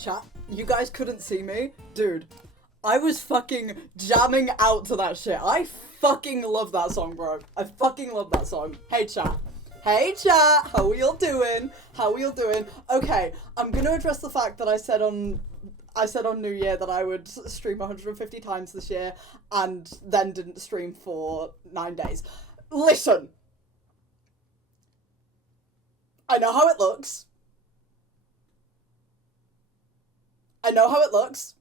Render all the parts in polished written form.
Chat, you guys couldn't see me? Dude, I was fucking jamming out to that shit. I fucking love that song, bro. I fucking love that song. Hey, chat. Hey, chat. How are y'all doing? How are y'all doing? Okay, I'm gonna address the fact that I said on New Year that I would stream 150 times this year and then didn't stream for 9 days. Listen. I know how it looks. I know how it looks.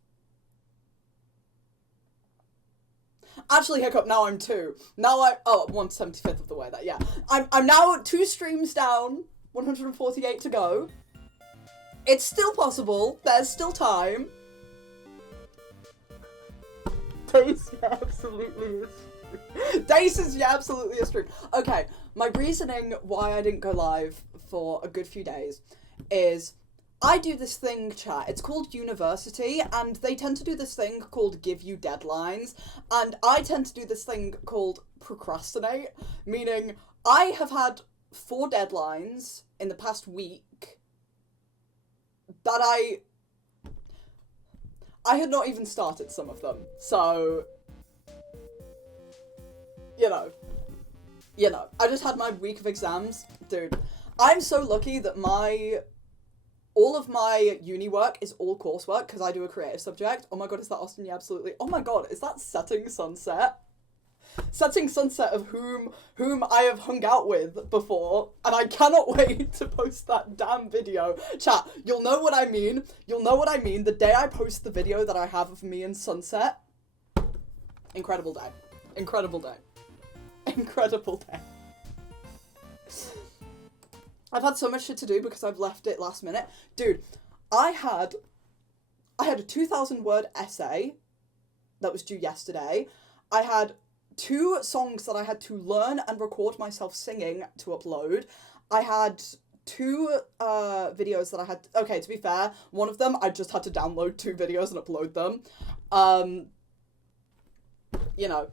Actually, hiccup, now I'm 2. Now 1/75th of the way there, yeah. I'm now 2 streams down, 148 to go. It's still possible, there's still time. Dace, yeah, absolutely is. Dace is, yeah, absolutely a stream. Okay, my reasoning why I didn't go live for a good few days is I do this thing, chat, it's called university, and they tend to do this thing called give you deadlines, and I tend to do this thing called procrastinate, meaning I have had 4 deadlines in the past week that I had not even started some of them, so, you know, I just had my week of exams, dude, I'm so lucky that all of my uni work is all coursework because I do a creative subject. Oh my god, is that Austin? Yeah, absolutely. Oh my god, is that Setting Sunset? Setting Sunset of whom I have hung out with before, and I cannot wait to post that damn video. Chat, you'll know what I mean. You'll know what I mean the day I post the video that I have of me and Sunset. Incredible day. Incredible day. Incredible day. I've had so much shit to do because I've left it last minute. Dude, I had a 2,000 word essay that was due yesterday. I had 2 songs that I had to learn and record myself singing to upload. I had 2 videos that I had... Okay, to be fair, one of them I just had to download 2 videos and upload them. You know.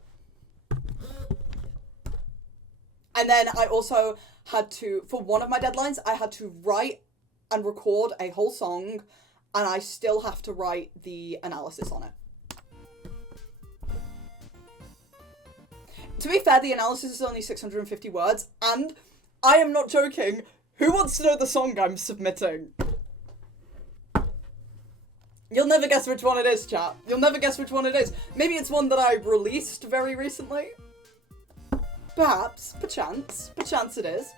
And then I also had to, for one of my deadlines, I had to write and record a whole song, and I still have to write the analysis on it. To be fair, the analysis is only 650 words, and I am not joking. Who wants to know the song I'm submitting? You'll never guess which one it is, chat. You'll never guess which one it is. Maybe it's one that I released very recently. Perhaps, perchance it is.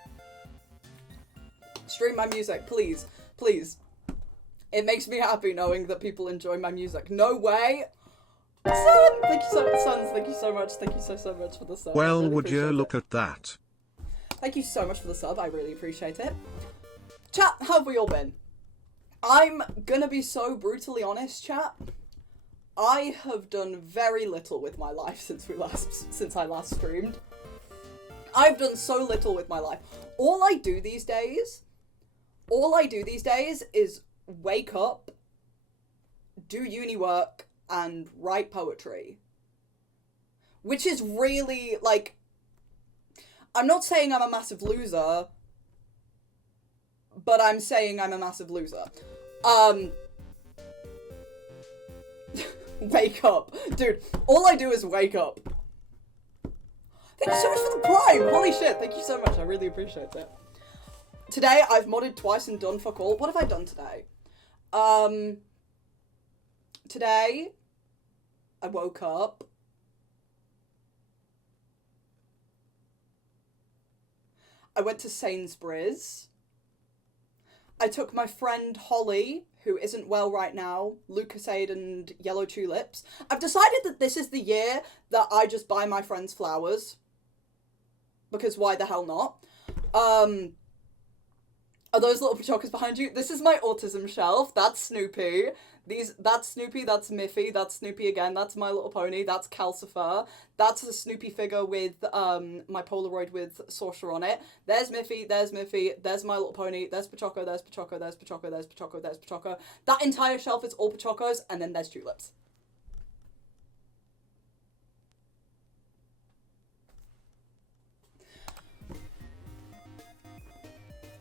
Stream my music, please, please. It makes me happy knowing that people enjoy my music. No way! Son! Thank you so much, Sons, thank you so much. Thank you so much for the sub. Well, really would you look at that? Thank you so much for the sub, I really appreciate it. Chat, how have we all been? I'm gonna be so brutally honest, chat. I have done very little with my life since I last streamed. I've done so little with my life. All I do these days is wake up, do uni work, and write poetry. Which is really, like, I'm not saying I'm a massive loser, but I'm saying I'm a massive loser. Wake up. Dude, all I do is wake up. Thank you so much for the prime! Holy shit, thank you so much, I really appreciate it. Today, I've modded twice and done fuck all. What have I done today? Today, I woke up. I went to Sainsbury's. I took my friend Holly, who isn't well right now, Lucasade and Yellow Tulips. I've decided that this is the year that I just buy my friends flowers. Because why the hell not? Are those little pachocas behind you? This is my autism shelf. That's Snoopy. That's Snoopy, that's Miffy, that's Snoopy again, that's My Little Pony, that's Calcifer. That's a Snoopy figure with my Polaroid with Sorcerer on it. There's Miffy, there's My Little Pony, there's Pachoco, there's Pachoco, there's Pachoco, there's Pachoco, there's Pachoco. That entire shelf is all Pachocos, and then there's tulips.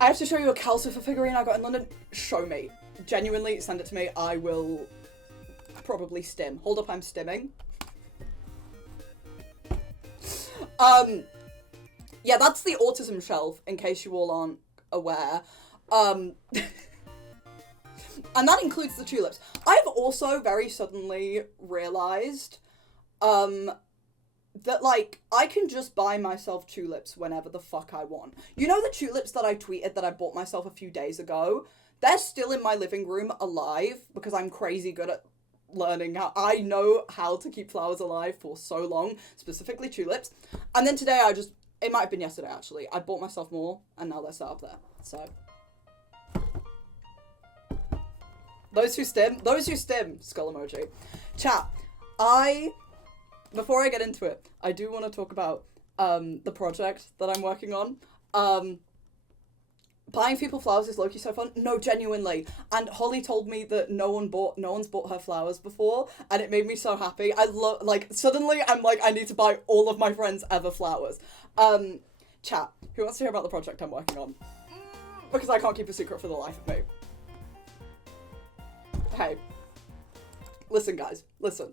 I have to show you a Calcifer figurine I got in London. Show me. genuinely, send it to me. I will probably stim. Hold up, I'm stimming. Yeah, that's the autism shelf, in case you all aren't aware. And that includes the tulips. I've also very suddenly realised, that, like, I can just buy myself tulips whenever the fuck I want. You know the tulips that I tweeted that I bought myself a few days ago? They're still in my living room alive, because I'm crazy good at learning how... I know how to keep flowers alive for so long, specifically tulips. And then today I just... It might have been yesterday, actually. I bought myself more, and now they're set up there. So... Those who stim, skull emoji. Chat, before I get into it, I do want to talk about, the project that I'm working on. Buying people flowers is low-key so fun. No, genuinely. And Holly told me that no one's bought her flowers before, and it made me so happy. Suddenly I'm like, I need to buy all of my friends ever flowers. Chat, who wants to hear about the project I'm working on? Because I can't keep a secret for the life of me. Hey, listen guys, listen.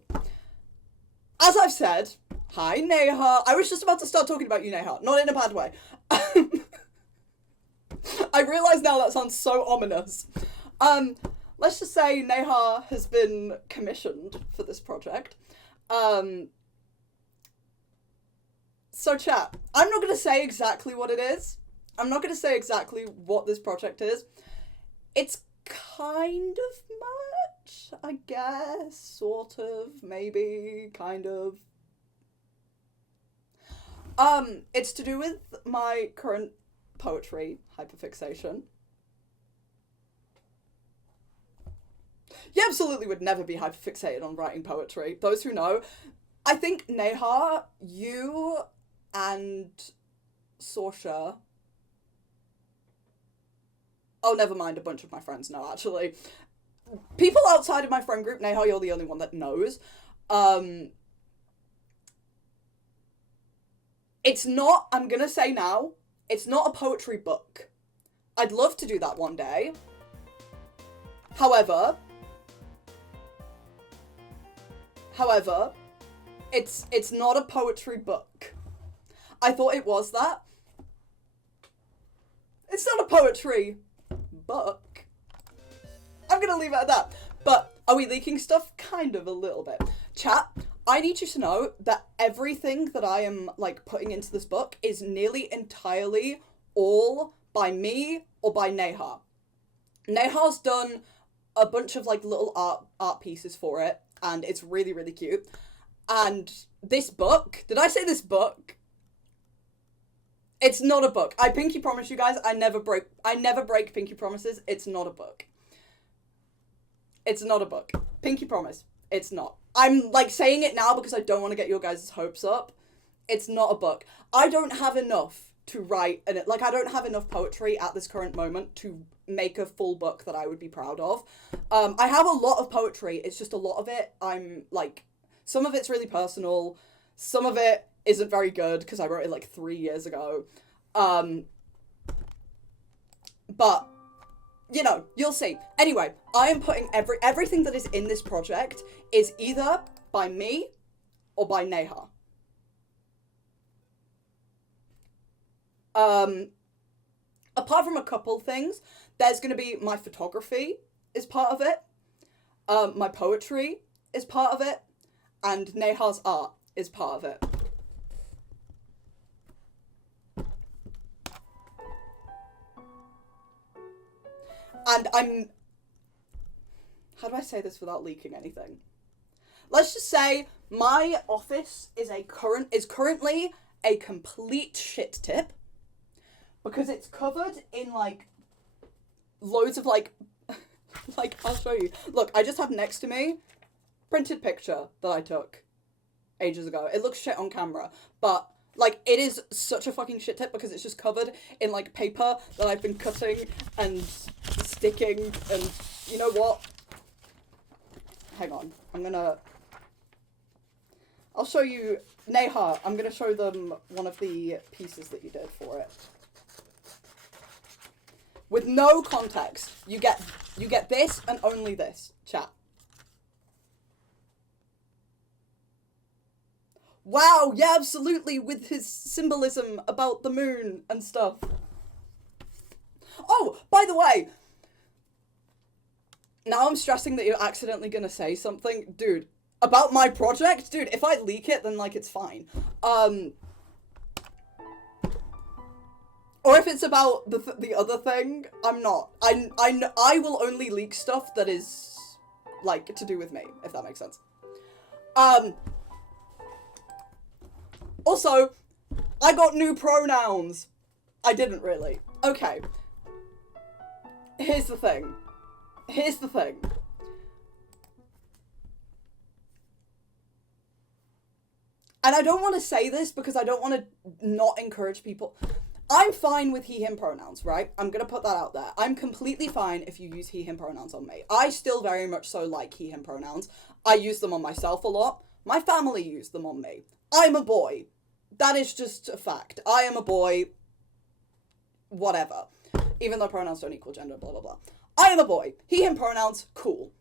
As I've said, hi Neha. I was just about to start talking about you, Neha, not in a bad way. I realise now that sounds so ominous. Let's just say Neha has been commissioned for this project. So chat, I'm not going to say exactly what it is. I'm not going to say exactly what this project is. It's kind of much, I guess, sort of, maybe, kind of. It's to do with my current poetry hyperfixation. Yeahabsolutely would never be hyperfixated on writing poetry. Those who know, I think Neha, you and Sorsha... Oh, never mind, a bunch of my friends know, actually. People outside of my friend group, Neha, you're the only one that knows. It's not, I'm gonna say now, it's not a poetry book. I'd love to do that one day. However, it's not a poetry book. I thought it was that. It's not a poetry book. I'm gonna leave it at that. But are we leaking stuff? Kind of a little bit. Chat, I need you to know that everything that I am, like, putting into this book is nearly entirely all by me or by Neha. Neha's done a bunch of, like, little art pieces for it, and it's really, really cute. And this book, did I say this book? It's not a book. I pinky promise you guys, I never break pinky promises. It's not a book. It's not a book. Pinky promise. It's not. I'm, like, saying it now because I don't want to get your guys' hopes up. It's not a book. I don't have enough to write, and I don't have enough poetry at this current moment to make a full book that I would be proud of. I have a lot of poetry. It's just a lot of it, I'm, like, some of it's really personal. Some of it isn't very good because I wrote it, like, 3 years ago. But... you know, you'll see. Anyway, I am putting everything that is in this project is either by me or by Neha. Apart from a couple things, there's going to be my photography is part of it, my poetry is part of it, and Neha's art is part of it. And how do I say this without leaking anything? Let's just say my office is currently a complete shit tip because it's covered in, like, loads of, like, I'll show you. Look, I just have next to me printed picture that I took ages ago. It looks shit on camera, but, like, it is such a fucking shit tip because it's just covered in, like, paper that I've been cutting and sticking, and you know what? Hang on. I'll show you, Neha, I'm gonna show them one of the pieces that you did for it. With no context, you get You get this and only this, chat. Wow, yeah, absolutely, with his symbolism about the moon and stuff. Oh, by the way, now I'm stressing that you're accidentally gonna say something. Dude, about my project? Dude, if I leak it, then, like, it's fine. Or if it's about the other thing, I'm not. I will only leak stuff that is, like, to do with me, if that makes sense. Also, I got new pronouns. I didn't really. Okay. Here's the thing. Here's the thing. And I don't want to say this because I don't want to not encourage people. I'm fine with he, him pronouns, right? I'm going to put that out there. I'm completely fine if you use he, him pronouns on me. I still very much so like he, him pronouns. I use them on myself a lot. My family use them on me. I'm a boy. That is just a fact. I am a boy. Whatever. Even though pronouns don't equal gender, blah, blah, blah. I am a boy. He, him pronouns, cool.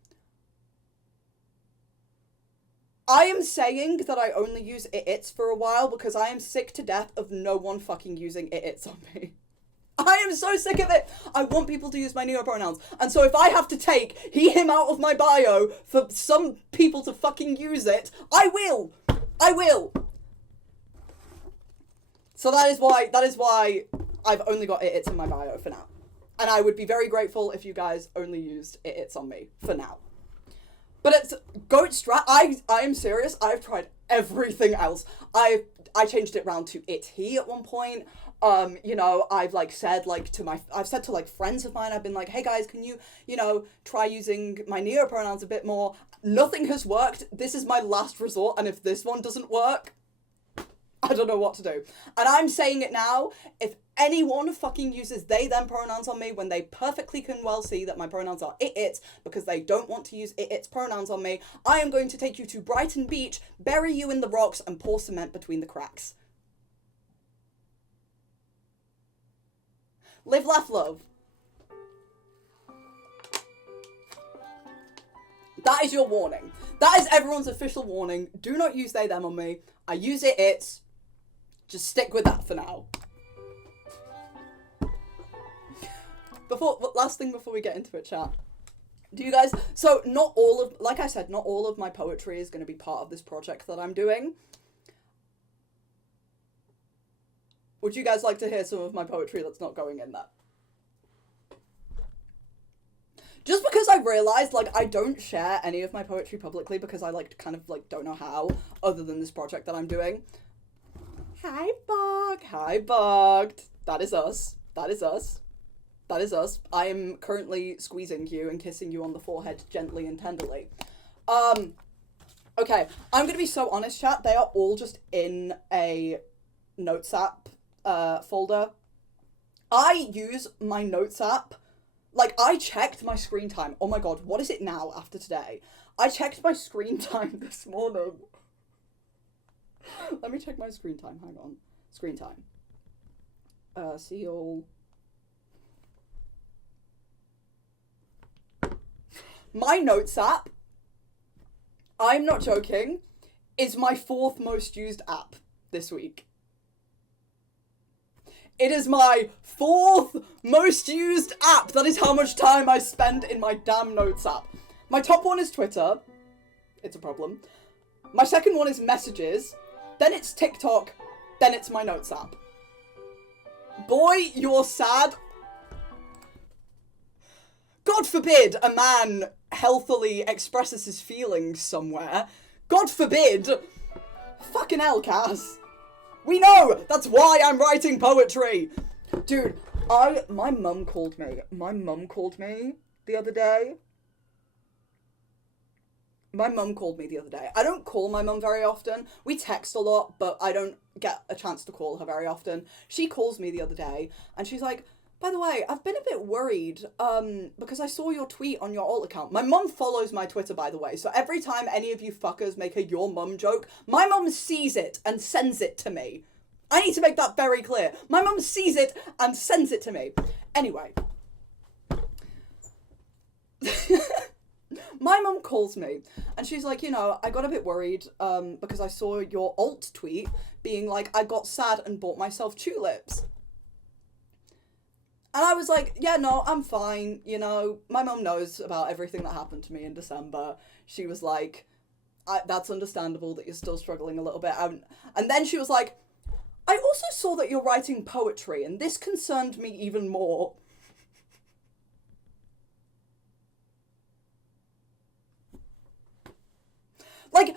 I am saying that I only use it-its for a while because I am sick to death of no one fucking using it-its on me. I am so sick of it. I want people to use my neopronouns. And so if I have to take he, him out of my bio for some people to fucking use it, I will. I will. So that is why I've only got it-its in my bio for now. And I would be very grateful if you guys only used it-its on me for now. But it's goat strat. I am serious. I've tried everything else. I changed it round to it he at one point. You know, I've said to like friends of mine, I've been like, hey guys, can you try using my neopronouns a bit more? Nothing has worked. This is my last resort, and if this one doesn't work, I don't know what to do. And I'm saying it now, if anyone fucking uses they, them pronouns on me when they perfectly can well see that my pronouns are it-its because they don't want to use it-its pronouns on me, I am going to take you to Brighton Beach, bury you in the rocks, and pour cement between the cracks. Live, laugh, love. That is your warning. That is everyone's official warning. Do not use they, them on me. I use it-its. Just stick with that for now. Last thing before we get into it, chat. Do you guys... So, like I said, not all of my poetry is going to be part of this project that I'm doing. Would you guys like to hear some of my poetry that's not going in there? Just because I realized, I don't share any of my poetry publicly because I, don't know how, other than this project that I'm doing. Hi, Bog. Hi, Bogged. That is us. That is us. That is us. I am currently squeezing you and kissing you on the forehead gently and tenderly. Okay, I'm gonna be so honest, chat. They are all just in a Notes app folder. I use my Notes app. I checked my screen time. Oh my god, what is it now after today? I checked my screen time this morning. Let me check my screen time. Hang on. Screen time. See you all. My Notes app, I'm not joking, is my 4th most used app this week. It is my 4th most used app. That is how much time I spend in my damn Notes app. My top one is Twitter. It's a problem. My second one is Messages. Then it's TikTok. Then it's my Notes app. Boy, you're sad. God forbid a man healthily expresses his feelings somewhere. God forbid. Fucking hell, Cass. We know! That's why I'm writing poetry! Dude, my mum called me. My mum called me the other day. I don't call my mum very often. We text a lot, but I don't get a chance to call her very often. She calls me the other day, and she's like, by the way, I've been a bit worried, because I saw your tweet on your alt account. My mum follows my Twitter, by the way, so every time any of you fuckers make a your mum joke, my mum sees it and sends it to me. I need to make that very clear. My mum sees it and sends it to me. Anyway. My mum calls me and she's like, I got a bit worried because I saw your alt tweet being like, I got sad and bought myself tulips. And I was like, yeah, no, I'm fine. My mum knows about everything that happened to me in December. She was like, that's understandable that you're still struggling a little bit. And then she was like, I also saw that you're writing poetry, and this concerned me even more. Like,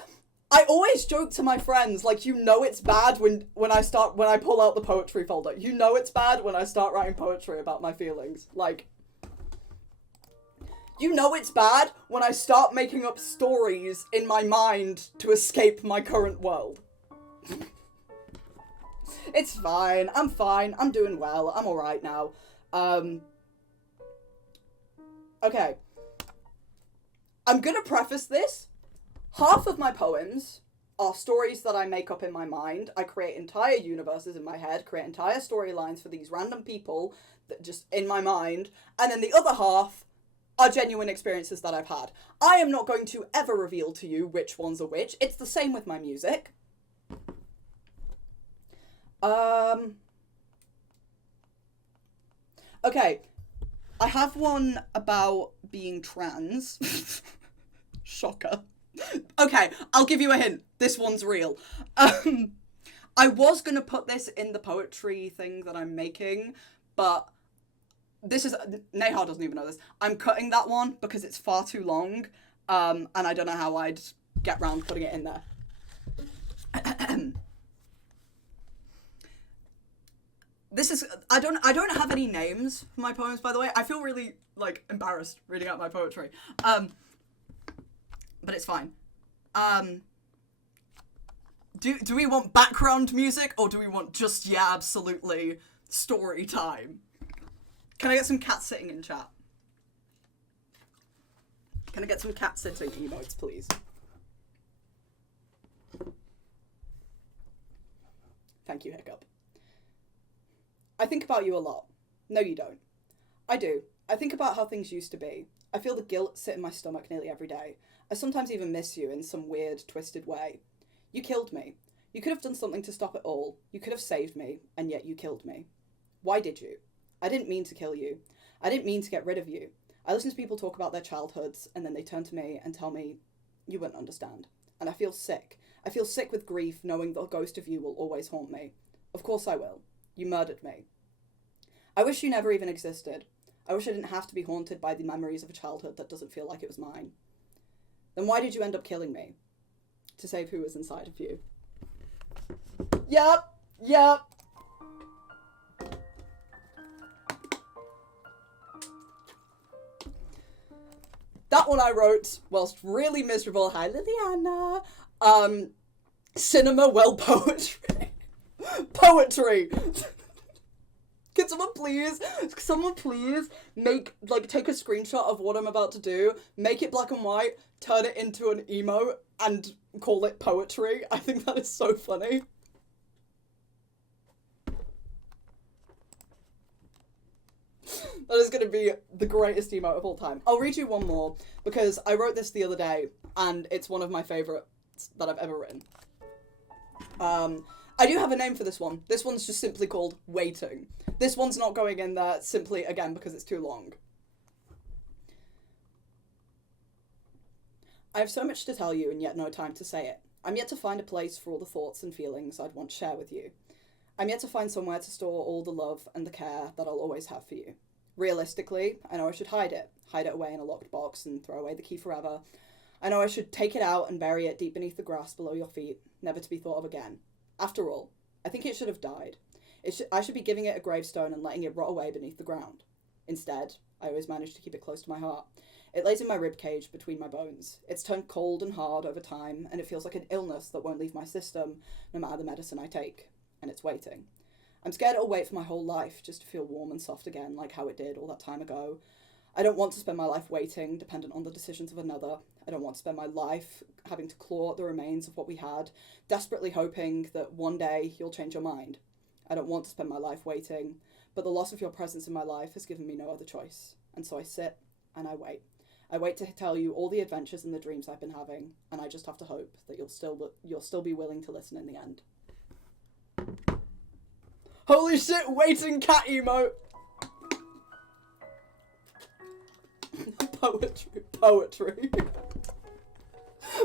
I always joke to my friends, like, it's bad when I pull out the poetry folder. It's bad when I start writing poetry about my feelings. Like, it's bad when I start making up stories in my mind to escape my current world. It's fine. I'm fine. I'm doing well. I'm alright now. Okay. I'm gonna preface this. Half of my poems are stories that I make up in my mind. I create entire universes in my head, create entire storylines for these random people that just in my mind. And then the other half are genuine experiences that I've had. I am not going to ever reveal to you which ones are which. It's the same with my music. Okay. I have one about being trans. Shocker. Okay, I'll give you a hint. This one's real. I was gonna put this in the poetry thing that I'm making, but this is... Neha doesn't even know this. I'm cutting that one because it's far too long, and I don't know how I'd get round putting it in there. This is... I don't have any names for my poems, by the way. I feel really, embarrassed reading out my poetry. But it's fine. Do we want background music, or do we want just Yeahabsolutely story time? Can I get some cat sitting in chat? Can I get some cat sitting emotes, please? Thank you, Hiccup. I think about you a lot. No, you don't. I do. I think about how things used to be. I feel the guilt sit in my stomach nearly every day. I sometimes even miss you in some weird, twisted way. You killed me. You could have done something to stop it all. You could have saved me, and yet you killed me. Why did you? I didn't mean to kill you. I didn't mean to get rid of you. I listen to people talk about their childhoods, and then they turn to me and tell me, you wouldn't understand. And I feel sick. I feel sick with grief, knowing the ghost of you will always haunt me. Of course I will. You murdered me. I wish you never even existed. I wish I didn't have to be haunted by the memories of a childhood that doesn't feel like it was mine. Then why did you end up killing me? To save who was inside of you. Yep. That one I wrote whilst really miserable. Hi, Liliana. Cinema well poetry. Poetry. Can someone please take a screenshot of what I'm about to do, make it black and white, turn it into an emote, and call it poetry? I think that is so funny. That is going to be the greatest emote of all time. I'll read you one more, because I wrote this the other day, and it's one of my favourites that I've ever written. I do have a name for this one. This one's just simply called Waiting. This one's not going in there simply, again, because it's too long. I have so much to tell you and yet no time to say it. I'm yet to find a place for all the thoughts and feelings I'd want to share with you. I'm yet to find somewhere to store all the love and the care that I'll always have for you. Realistically, I know I should hide it away in a locked box and throw away the key forever. I know I should take it out and bury it deep beneath the grass below your feet, never to be thought of again. After all, I think it should have died. I should be giving it a gravestone and letting it rot away beneath the ground. Instead, I always manage to keep it close to my heart. It lays in my ribcage between my bones. It's turned cold and hard over time, and it feels like an illness that won't leave my system, no matter the medicine I take. And it's waiting. I'm scared it'll wait for my whole life just to feel warm and soft again, like how it did all that time ago. I don't want to spend my life waiting, dependent on the decisions of another. I don't want to spend my life having to claw at the remains of what we had, desperately hoping that one day you'll change your mind. I don't want to spend my life waiting, but the loss of your presence in my life has given me no other choice. And so I sit and I wait. I wait to tell you all the adventures and the dreams I've been having, and I just have to hope that you'll still be willing to listen in the end. Holy shit, waiting cat emote! Poetry.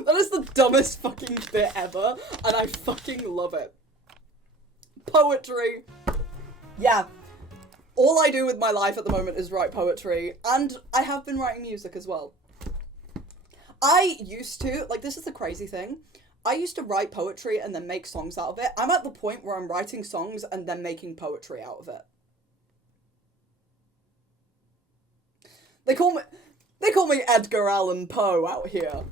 That is the dumbest fucking bit ever, and I fucking love it. Poetry. Yeah. All I do with my life at the moment is write poetry, and I have been writing music as well. I used to, like, this is the crazy thing, I used to write poetry and then make songs out of it. I'm at the point where I'm writing songs and then making poetry out of it. They call me Edgar Allan Poe out here.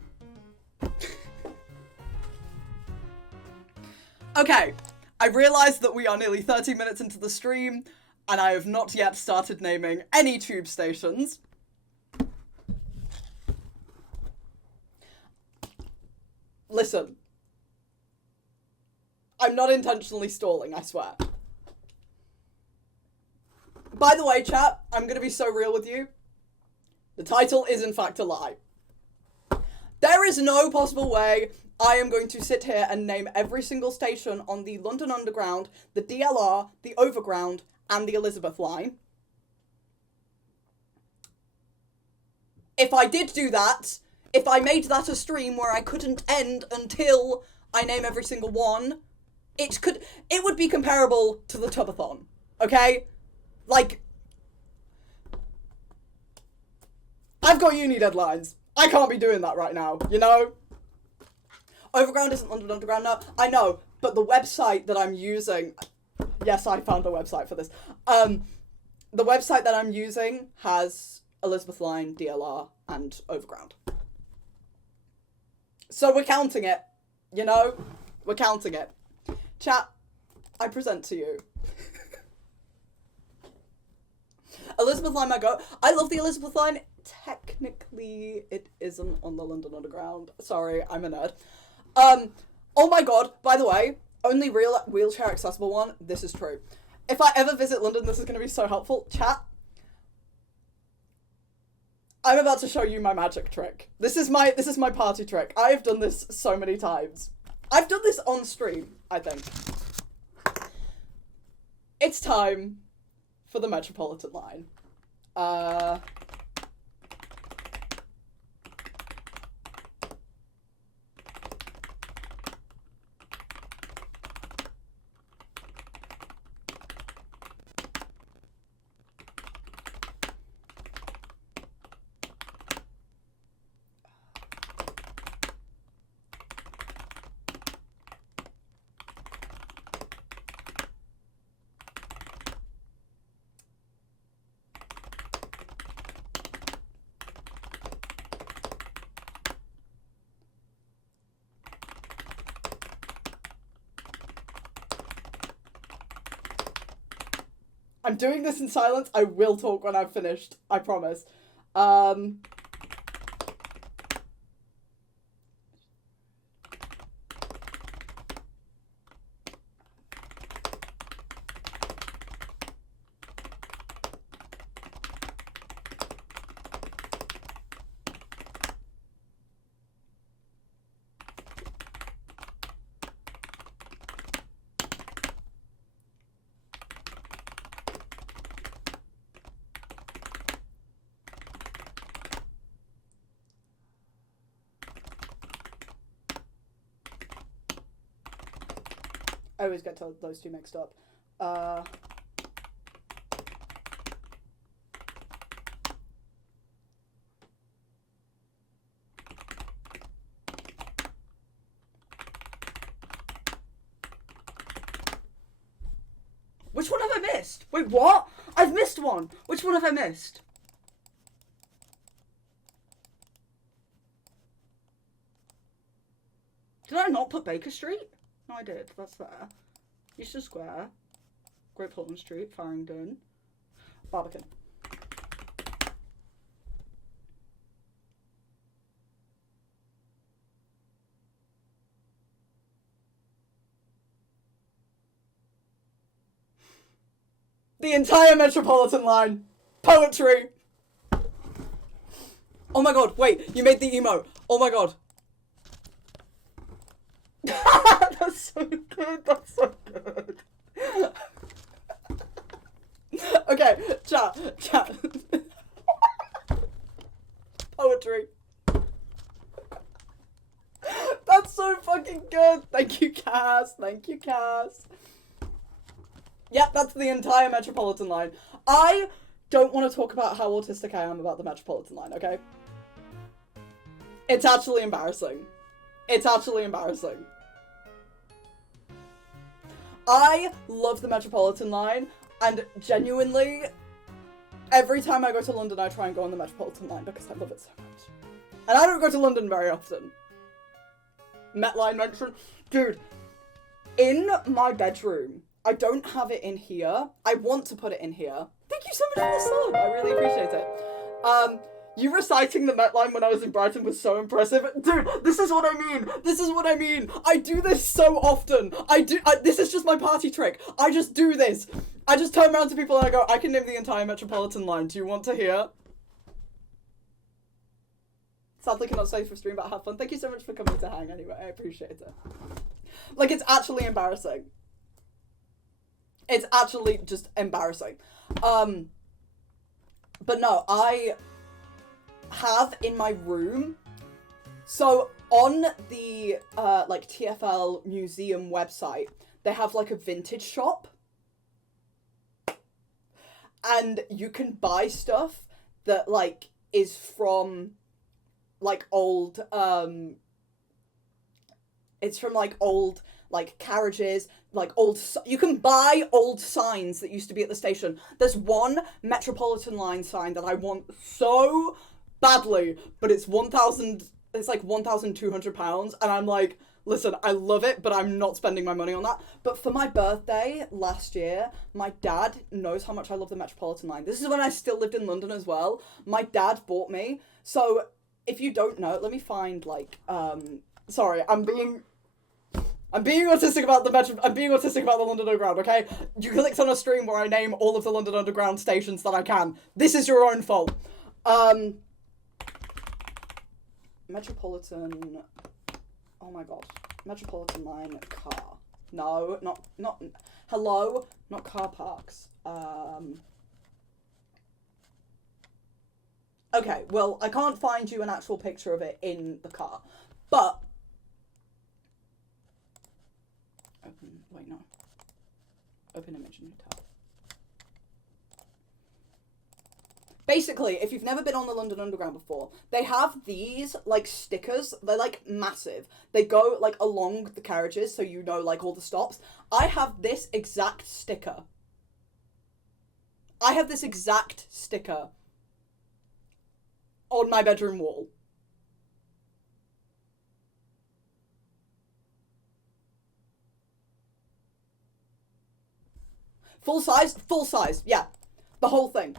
Okay, I realised that we are nearly 30 minutes into the stream, and I have not yet started naming any tube stations. Listen. I'm not intentionally stalling, I swear. By the way, chat, I'm gonna be so real with you. The title is in fact a lie. There is no possible way I am going to sit here and name every single station on the London Underground, the DLR, the Overground, and the Elizabeth line. If I did do that, if I made that a stream where I couldn't end until I name every single one, it would be comparable to the Tubathon, okay? Like, I've got uni deadlines. I can't be doing that right now, you know? Overground isn't London Underground now, I know, but the website that I'm using, yes, I found a website for this. The website that I'm using has Elizabeth Line, DLR, and Overground. So we're counting it, you know? We're counting it. Chat, I present to you. Elizabeth Line, my go. I love the Elizabeth Line. Technically, it isn't on the London Underground. Sorry, I'm a nerd. Oh my god, by the way, only real wheelchair accessible one, this is true. If I ever visit London, this is going to be so helpful. Chat, I'm about to show you my magic trick. This is my party trick. I have done this so many times. I've done this on stream, I think. It's time for the Metropolitan line. I'm doing this in silence. I will talk when I've finished. I promise. I always get those two mixed up. Which one have I missed? Wait, what? I've missed one. Which one have I missed? Did I not put Baker Street? No, I did. That's there. Euston Square. Great Portland Street. Farringdon. Barbican. The entire Metropolitan line. Poetry. Oh my god, wait, you made the emo. Oh my god. That's so good, that's so good. Okay, chat. Poetry. That's so fucking good. Thank you, Cass. Thank you, Cass. Yep, that's the entire Metropolitan line. I don't want to talk about how autistic I am about the Metropolitan line, okay? It's actually embarrassing. It's actually embarrassing. I love the Metropolitan line, and genuinely, every time I go to London, I try and go on the Metropolitan line because I love it so much. And I don't go to London very often. Met line mention. Dude, in my bedroom, I don't have it in here. I want to put it in here. Thank you so much for the sub. I really appreciate it. You reciting the Met line when I was in Brighton was so impressive. Dude, this is what I mean. This is what I mean. I do this so often. This is just my party trick. I just do this. I just turn around to people and I go, I can name the entire Metropolitan line. Do you want to hear? Sadly cannot stay for stream, but have fun. Thank you so much for coming to hang anyway. I appreciate it. Like, it's actually embarrassing. It's actually just embarrassing. But no, I have in my room, so on the like TFL museum website, they have like a vintage shop, and you can buy stuff that like is from like old it's from like old like carriages, like old, you can buy old signs that used to be at the station. There's one Metropolitan line sign that I want so badly, but it's like £1,200, and I'm like, listen, I love it, but I'm not spending my money on that. But for my birthday last year, my dad knows how much I love the Metropolitan line. This is when I still lived in London as well. My dad bought me, so if you don't know, let me find like, sorry, I'm being autistic about the London Underground, okay? You clicked on a stream where I name all of the London Underground stations that I can. This is your own fault. Metropolitan, oh my god. Metropolitan line car. No, not, hello? Not car parks. Okay, well, I can't find you an actual picture of it in the car, but open image, new tab. Basically, if you've never been on the London Underground before, they have these, like, stickers. They're, like, massive. They go, like, along the carriages, so you know, like, all the stops. I have this exact sticker. On my bedroom wall. Full size, yeah. The whole thing.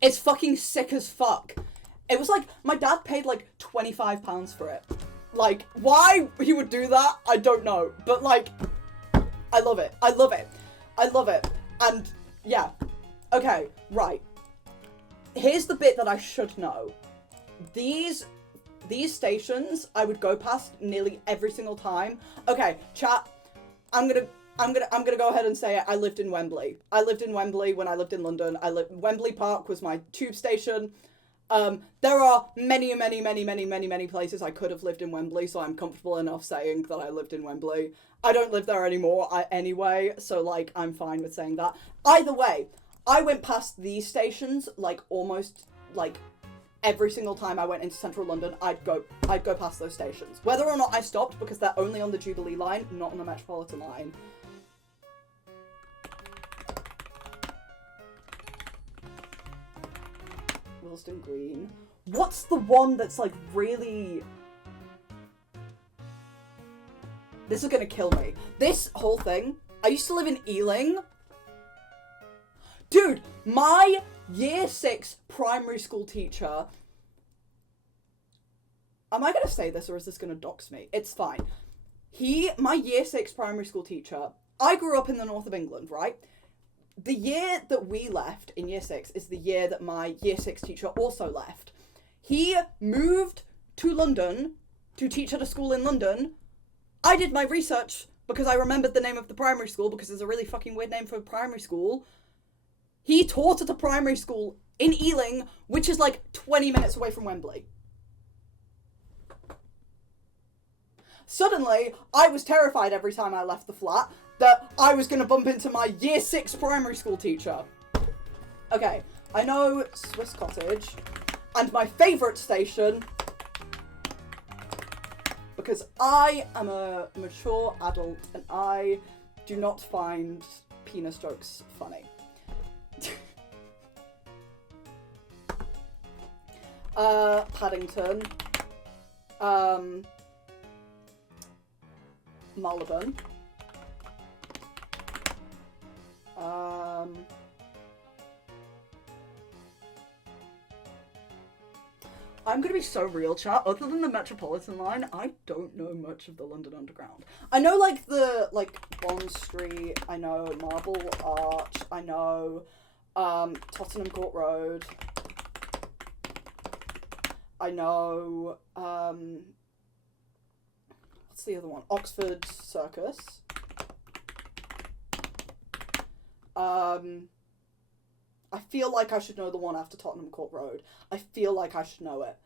It's fucking sick as fuck. It was like, my dad paid like £25 for it. Like, why he would do that, I don't know. But like, I love it. And yeah. Okay, right. Here's the bit that I should know. These stations, I would go past nearly every single time. Okay, chat, I'm gonna go ahead and say it. I lived in Wembley. I lived in Wembley when I lived in London. Wembley Park was my tube station. There are many places I could have lived in Wembley, so I'm comfortable enough saying that I lived in Wembley. I don't live there anymore anyway, so like I'm fine with saying that. Either way, I went past these stations like almost like every single time I went into central London. I'd go past those stations. Whether or not I stopped, because they're only on the Jubilee line, not on the Metropolitan line. Willesden Green. What's the one that's like really... This is gonna kill me. This whole thing, I used to live in Ealing. Dude, my year 6 primary school teacher... Am I gonna say this or is this gonna dox me? It's fine. My year 6 primary school teacher, I grew up in the north of England, right? The year that we left in year 6 is the year that my year 6 teacher also left. He moved to London to teach at a school in London. I did my research because I remembered the name of the primary school because it's a really fucking weird name for a primary school. He taught at a primary school in Ealing, which is like 20 minutes away from Wembley. Suddenly, I was terrified every time I left the flat that I was going to bump into my year 6 primary school teacher. Okay, I know Swiss Cottage, and my favourite station, because I am a mature adult and I do not find penis jokes funny. Paddington, Marylebone, I'm gonna be so real, chat. Other than the Metropolitan line, I don't know much of the London Underground. I know, like, Bond Street, I know Marble Arch, I know, Tottenham Court Road, I know, what's the other one? Oxford Circus. I feel like I should know the one after Tottenham Court Road. I feel like I should know it.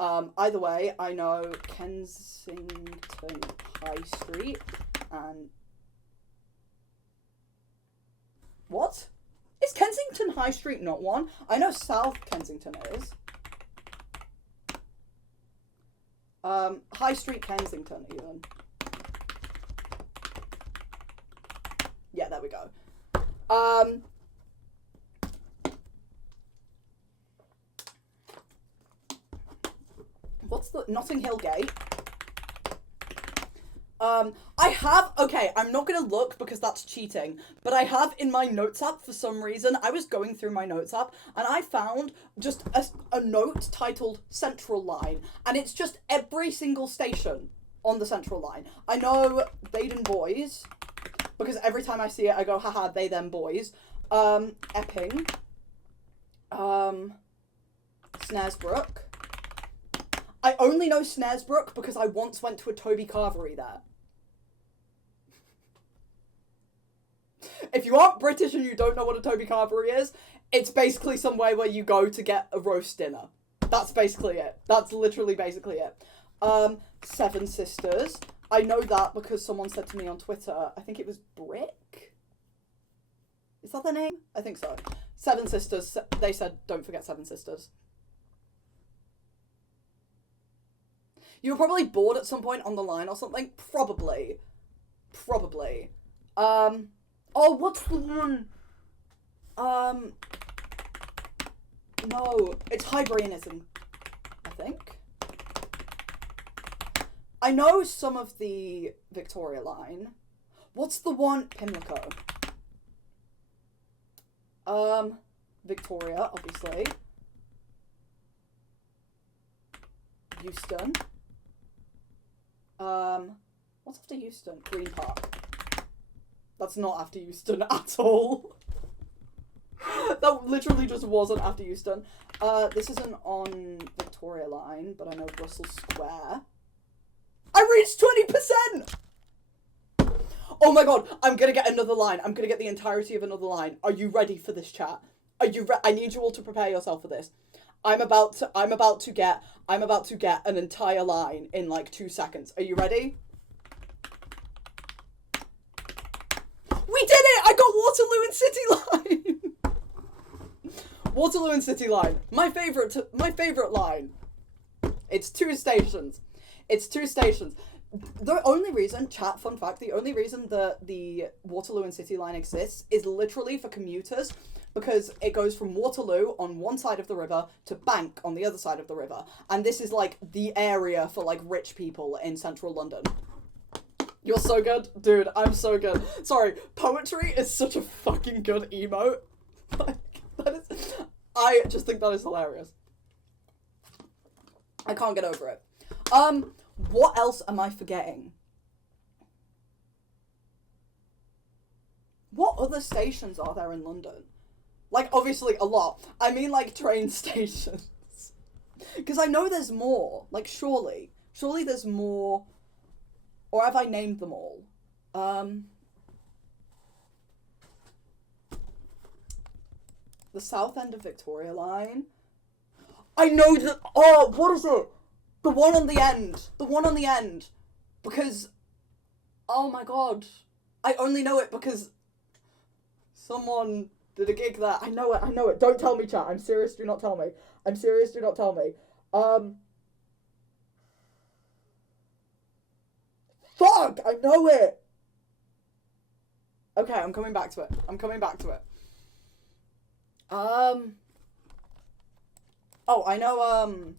Either way, I know Kensington High Street and... What? Is Kensington High Street not one? I know South Kensington is. High Street Kensington, even. Yeah, there we go. What's the Notting Hill Gate? I have, okay, I'm not gonna look because that's cheating, but I have in my notes app for some reason, I was going through my notes app and I found just a note titled Central Line, and it's just every single station on the Central Line. I know Baden Boys, because every time I see it I go, haha, they them boys. Epping. Snaresbrook. I only know Snaresbrook because I once went to a Toby Carvery there. If you aren't British and you don't know what a Toby Carvery is, it's basically somewhere where you go to get a roast dinner. That's basically it. That's literally basically it. Seven Sisters. I know that because someone said to me on Twitter, I think it was Brick? Is that their name? I think so. Seven Sisters. They said, don't forget Seven Sisters. You were probably bored at some point on the line or something. Probably. Oh, what's the one? No, it's Hibernianism, I think. I know some of the Victoria line. What's the one? Pimlico. Victoria, obviously. Euston. What's after Euston? Green Park. That's not after Euston at all. That literally just wasn't after Euston. This isn't on Victoria Line, but I know Russell Square. I reached 20%! Oh my god, I'm gonna get another line. I'm gonna get the entirety of another line. Are you ready for this, chat? Are you I need you all to prepare yourself for this. I'm about to get an entire line in like 2 seconds. Are you ready? We did it! I got Waterloo and City Line! Waterloo and City Line. My favourite line. It's 2 stations. The only reason, chat, fun fact, the only reason that the Waterloo and City Line exists is literally for commuters, because it goes from Waterloo on one side of the river to Bank on the other side of the river. And this is like the area for like rich people in central London. You're so good. Dude, I'm so good. Sorry, poetry is such a fucking good emote. Like, I just think that is hilarious. I can't get over it. What else am I forgetting? What other stations are there in London? Like, obviously a lot. I mean, like, train stations. Because I know there's more. Like, surely there's more. Or have I named them all? The south end of Victoria Line. I know that. Oh, what is it? The one on the end. The one on the end. Because. Oh my god. I only know it because someone did a gig there. I know it. Don't tell me, chat. I'm serious, do not tell me. Fuck! I know it! Okay, I'm coming back to it. Oh, I know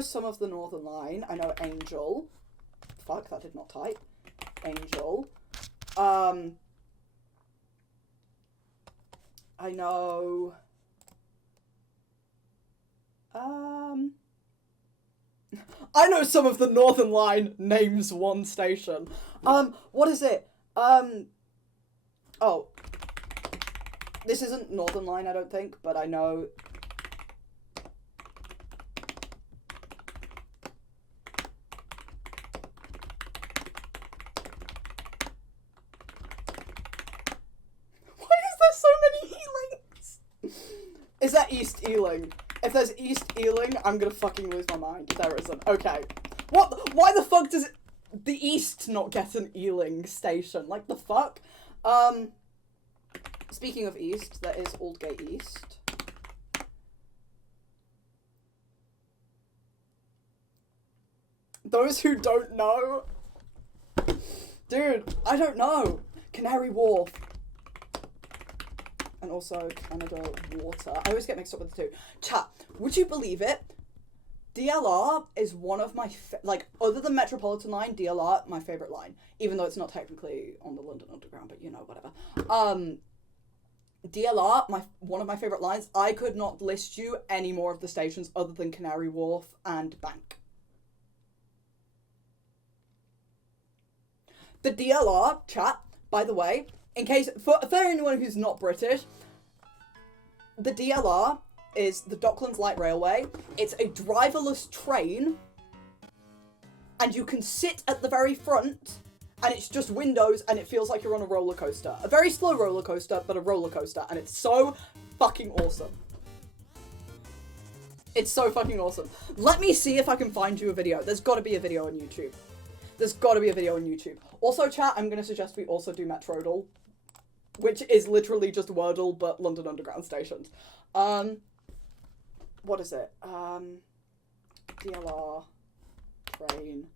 some of the Northern Line. I know Angel. Fuck, that did not type. Angel. I know... I know some of the Northern Line names one station. What is it? Oh. This isn't Northern Line, I don't think, but I know... Is that East Ealing? If there's East Ealing, I'm gonna fucking lose my mind. There isn't. Okay. What? Why the fuck does the East not get an Ealing station? Like, the fuck? Speaking of East, there is Aldgate East. Those who don't know... Dude, I don't know. Canary Wharf. And also Canada Water. I always get mixed up with the two. Chat, would you believe it? DLR is one of my, like, other than Metropolitan Line, DLR, my favourite line. Even though it's not technically on the London Underground, but you know, whatever. DLR, one of my favourite lines. I could not list you any more of the stations other than Canary Wharf and Bank. The DLR, chat, by the way, in case, for anyone who's not British, the DLR is the Docklands Light Railway. It's a driverless train, and you can sit at the very front, and it's just windows, and it feels like you're on a roller coaster. A very slow roller coaster, but a roller coaster, and it's so fucking awesome. It's so fucking awesome. Let me see if I can find you a video. There's gotta be a video on YouTube. Also, chat, I'm gonna suggest we also do Metrodal, which is literally just Wordle, but London Underground stations. What is it? DLR, train.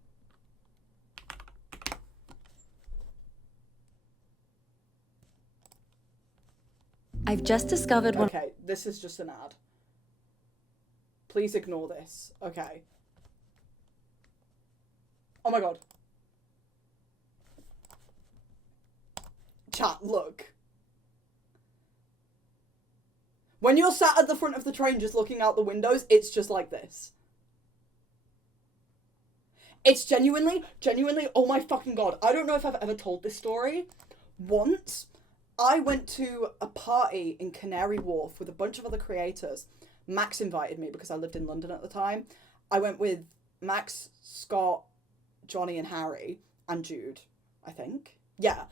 I've just discovered one. Okay, this is just an ad. Please ignore this. Okay. Oh my god. Chat, look. When you're sat at the front of the train just looking out the windows, it's just like this. It's genuinely, oh my fucking god. I don't know if I've ever told this story. Once, I went to a party in Canary Wharf with a bunch of other creators. Max invited me because I lived in London at the time. I went with Max, Scott, Johnny and Harry, and Jude, I think. Yeah.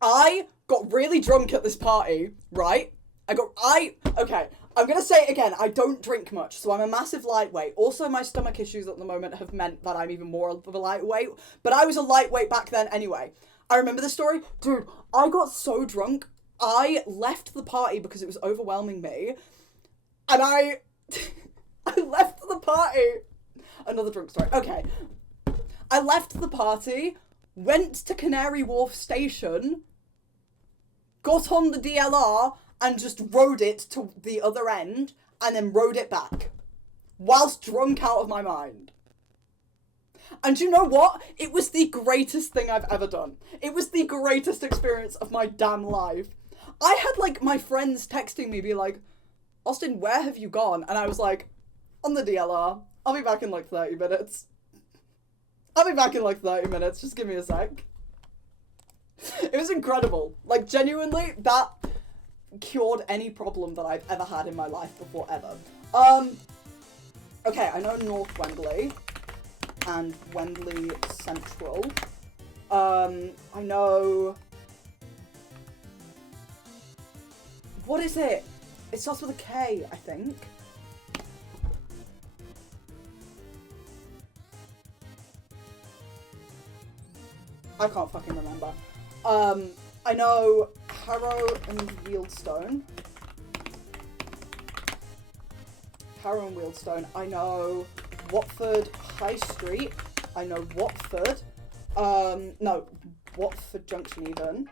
I got really drunk at this party, right? Okay, I'm gonna say it again, I don't drink much, so I'm a massive lightweight. Also, my stomach issues at the moment have meant that I'm even more of a lightweight, but I was a lightweight back then anyway. I remember this story. Dude, I got so drunk, I left the party because it was overwhelming me, and I left the party. Another drunk story. Okay. I left the party, went to Canary Wharf Station, got on the DLR, and just rode it to the other end, and then rode it back. Whilst drunk out of my mind. And you know what? It was the greatest thing I've ever done. It was the greatest experience of my damn life. I had, like, my friends texting me, be like, Austin, where have you gone? And I was like, on the DLR. I'll be back in, like, 30 minutes. Just give me a sec. It was incredible. Like, genuinely, that cured any problem that I've ever had in my life before, ever. Okay, I know North Wembley and Wembley Central. I know... What is it? It starts with a K, I think. I can't fucking remember. I know Harrow and Wealdstone. Harrow and Wealdstone. I know Watford High Street. I know Watford. No, Watford Junction even.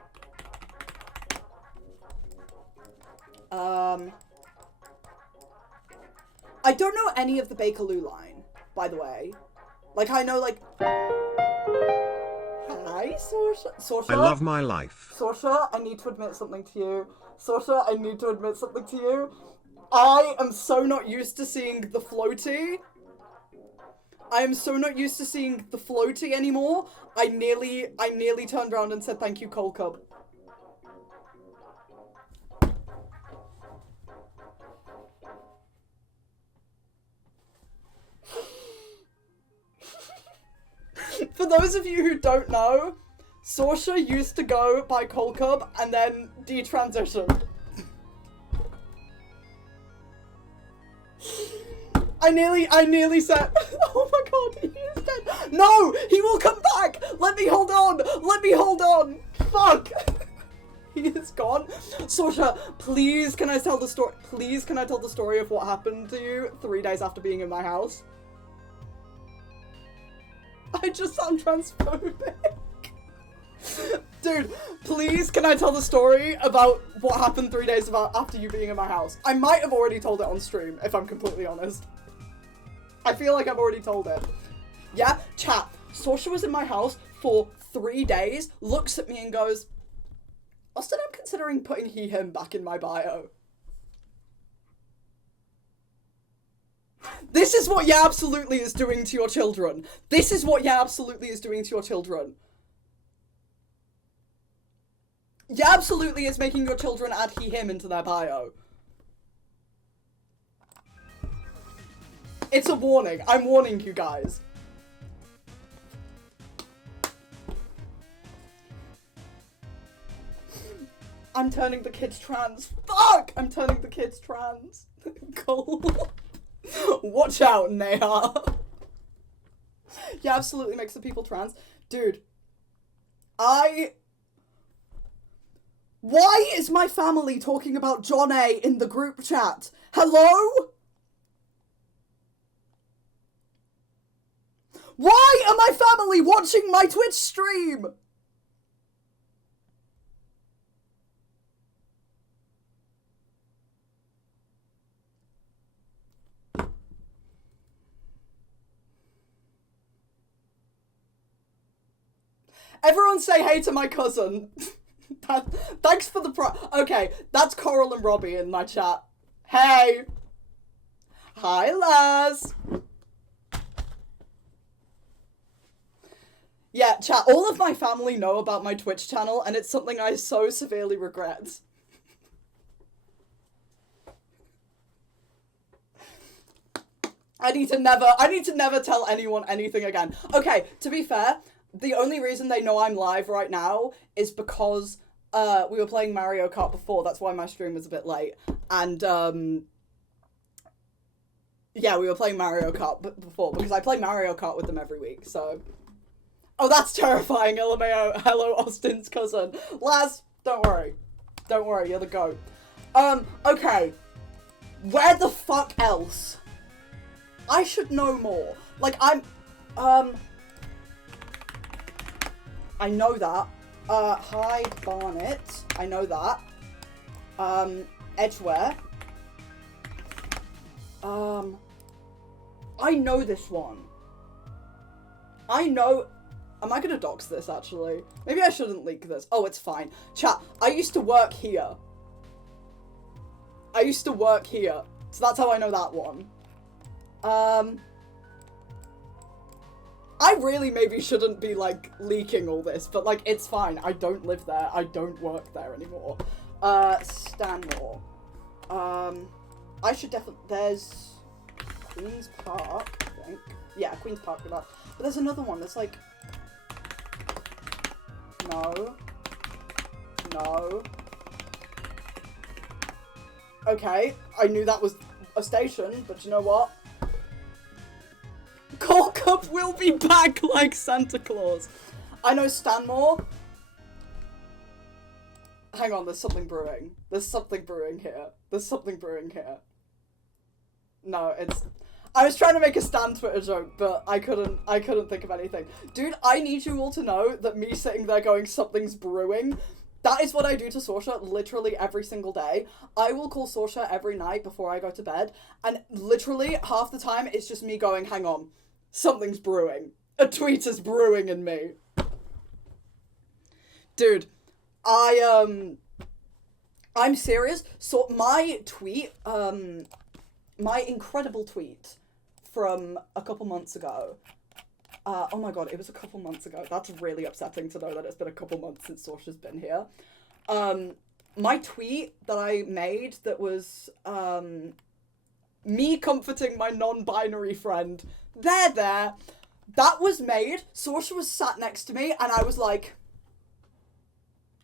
I don't know any of the Bakerloo line, by the way. Like, I know, like... Hi, Sorsha. I love my life. Sorsha, I need to admit something to you. Sorsha, I need to admit something to you. I am so not used to seeing the floaty. I am so not used to seeing the floaty anymore. I nearly turned around and said thank you, Cold Cub. For those of you who don't know, Sorsha used to go by Cold Cub and then detransitioned. I nearly said, oh my god, he is dead. No, he will come back. Let me hold on. Fuck. He is gone. Sorsha, please can I tell the story? Please can I tell the story of what happened to you 3 days after being in my house? I just sound transphobic. Dude, please can I tell the story about what happened 3 days after you being in my house? I might have already told it on stream, if I'm completely honest. I feel like I've already told it. Yeah, chat. Sorsha was in my house for 3 days, looks at me and goes, Austin, I'm considering putting he, him back in my bio. This is what Yeahabsolutely is doing to your children. This is what Yeahabsolutely is doing to your children. Yeahabsolutely is making your children add he, him into their bio. It's a warning. I'm warning you guys. I'm turning the kids trans. Fuck! I'm turning the kids trans. Cool. Watch out, Neha. Yeahabsolutely makes the people trans. Dude. Why is my family talking about John A in the group chat? Hello? Why are my family watching my Twitch stream? Everyone say hey to my cousin. Thanks for the Okay, that's Coral and Robbie in my chat. Hey. Hi, Laz. Yeah, chat, all of my family know about my Twitch channel, and it's something I so severely regret. I need to never tell anyone anything again. Okay, to be fair, the only reason they know I'm live right now is because we were playing Mario Kart before. That's why my stream was a bit late. And yeah, we were playing Mario Kart before because I play Mario Kart with them every week. So, oh, that's terrifying, LMAO. Hello, Austin's cousin. Laz, don't worry, you're the GOAT. Okay, where the fuck else? I should know more. Like, I know that. Hi, Barnet. I know that. Edgeware. I know this one. I know... Am I gonna dox this, actually? Maybe I shouldn't leak this. Oh, it's fine. Chat, I used to work here. So that's how I know that one. I really maybe shouldn't be, like, leaking all this, but, like, it's fine. I don't live there. I don't work there anymore. Stanmore. I should definitely, there's Queen's Park, I think. Yeah, Queen's Park, but there's another one that's like, no. Okay, I knew that was a station, but you know what? Call Cup will be back like Santa Claus. I know Stanmore. Hang on, there's something brewing. There's something brewing here. No, it's... I was trying to make a Stan Twitter joke, but I couldn't think of anything. Dude, I need you all to know that me sitting there going, something's brewing, that is what I do to Sorsha literally every single day. I will call Sorsha every night before I go to bed, and literally half the time it's just me going, hang on, something's brewing. A tweet is brewing in me. Dude, I'm serious. So my tweet, my incredible tweet from a couple months ago. Oh my god, it was a couple months ago. That's really upsetting to know that it's been a couple months since Sorsha's been here. My tweet that I made that was, me comforting my non-binary friend. There. That was made. Sorsha was sat next to me and I was like,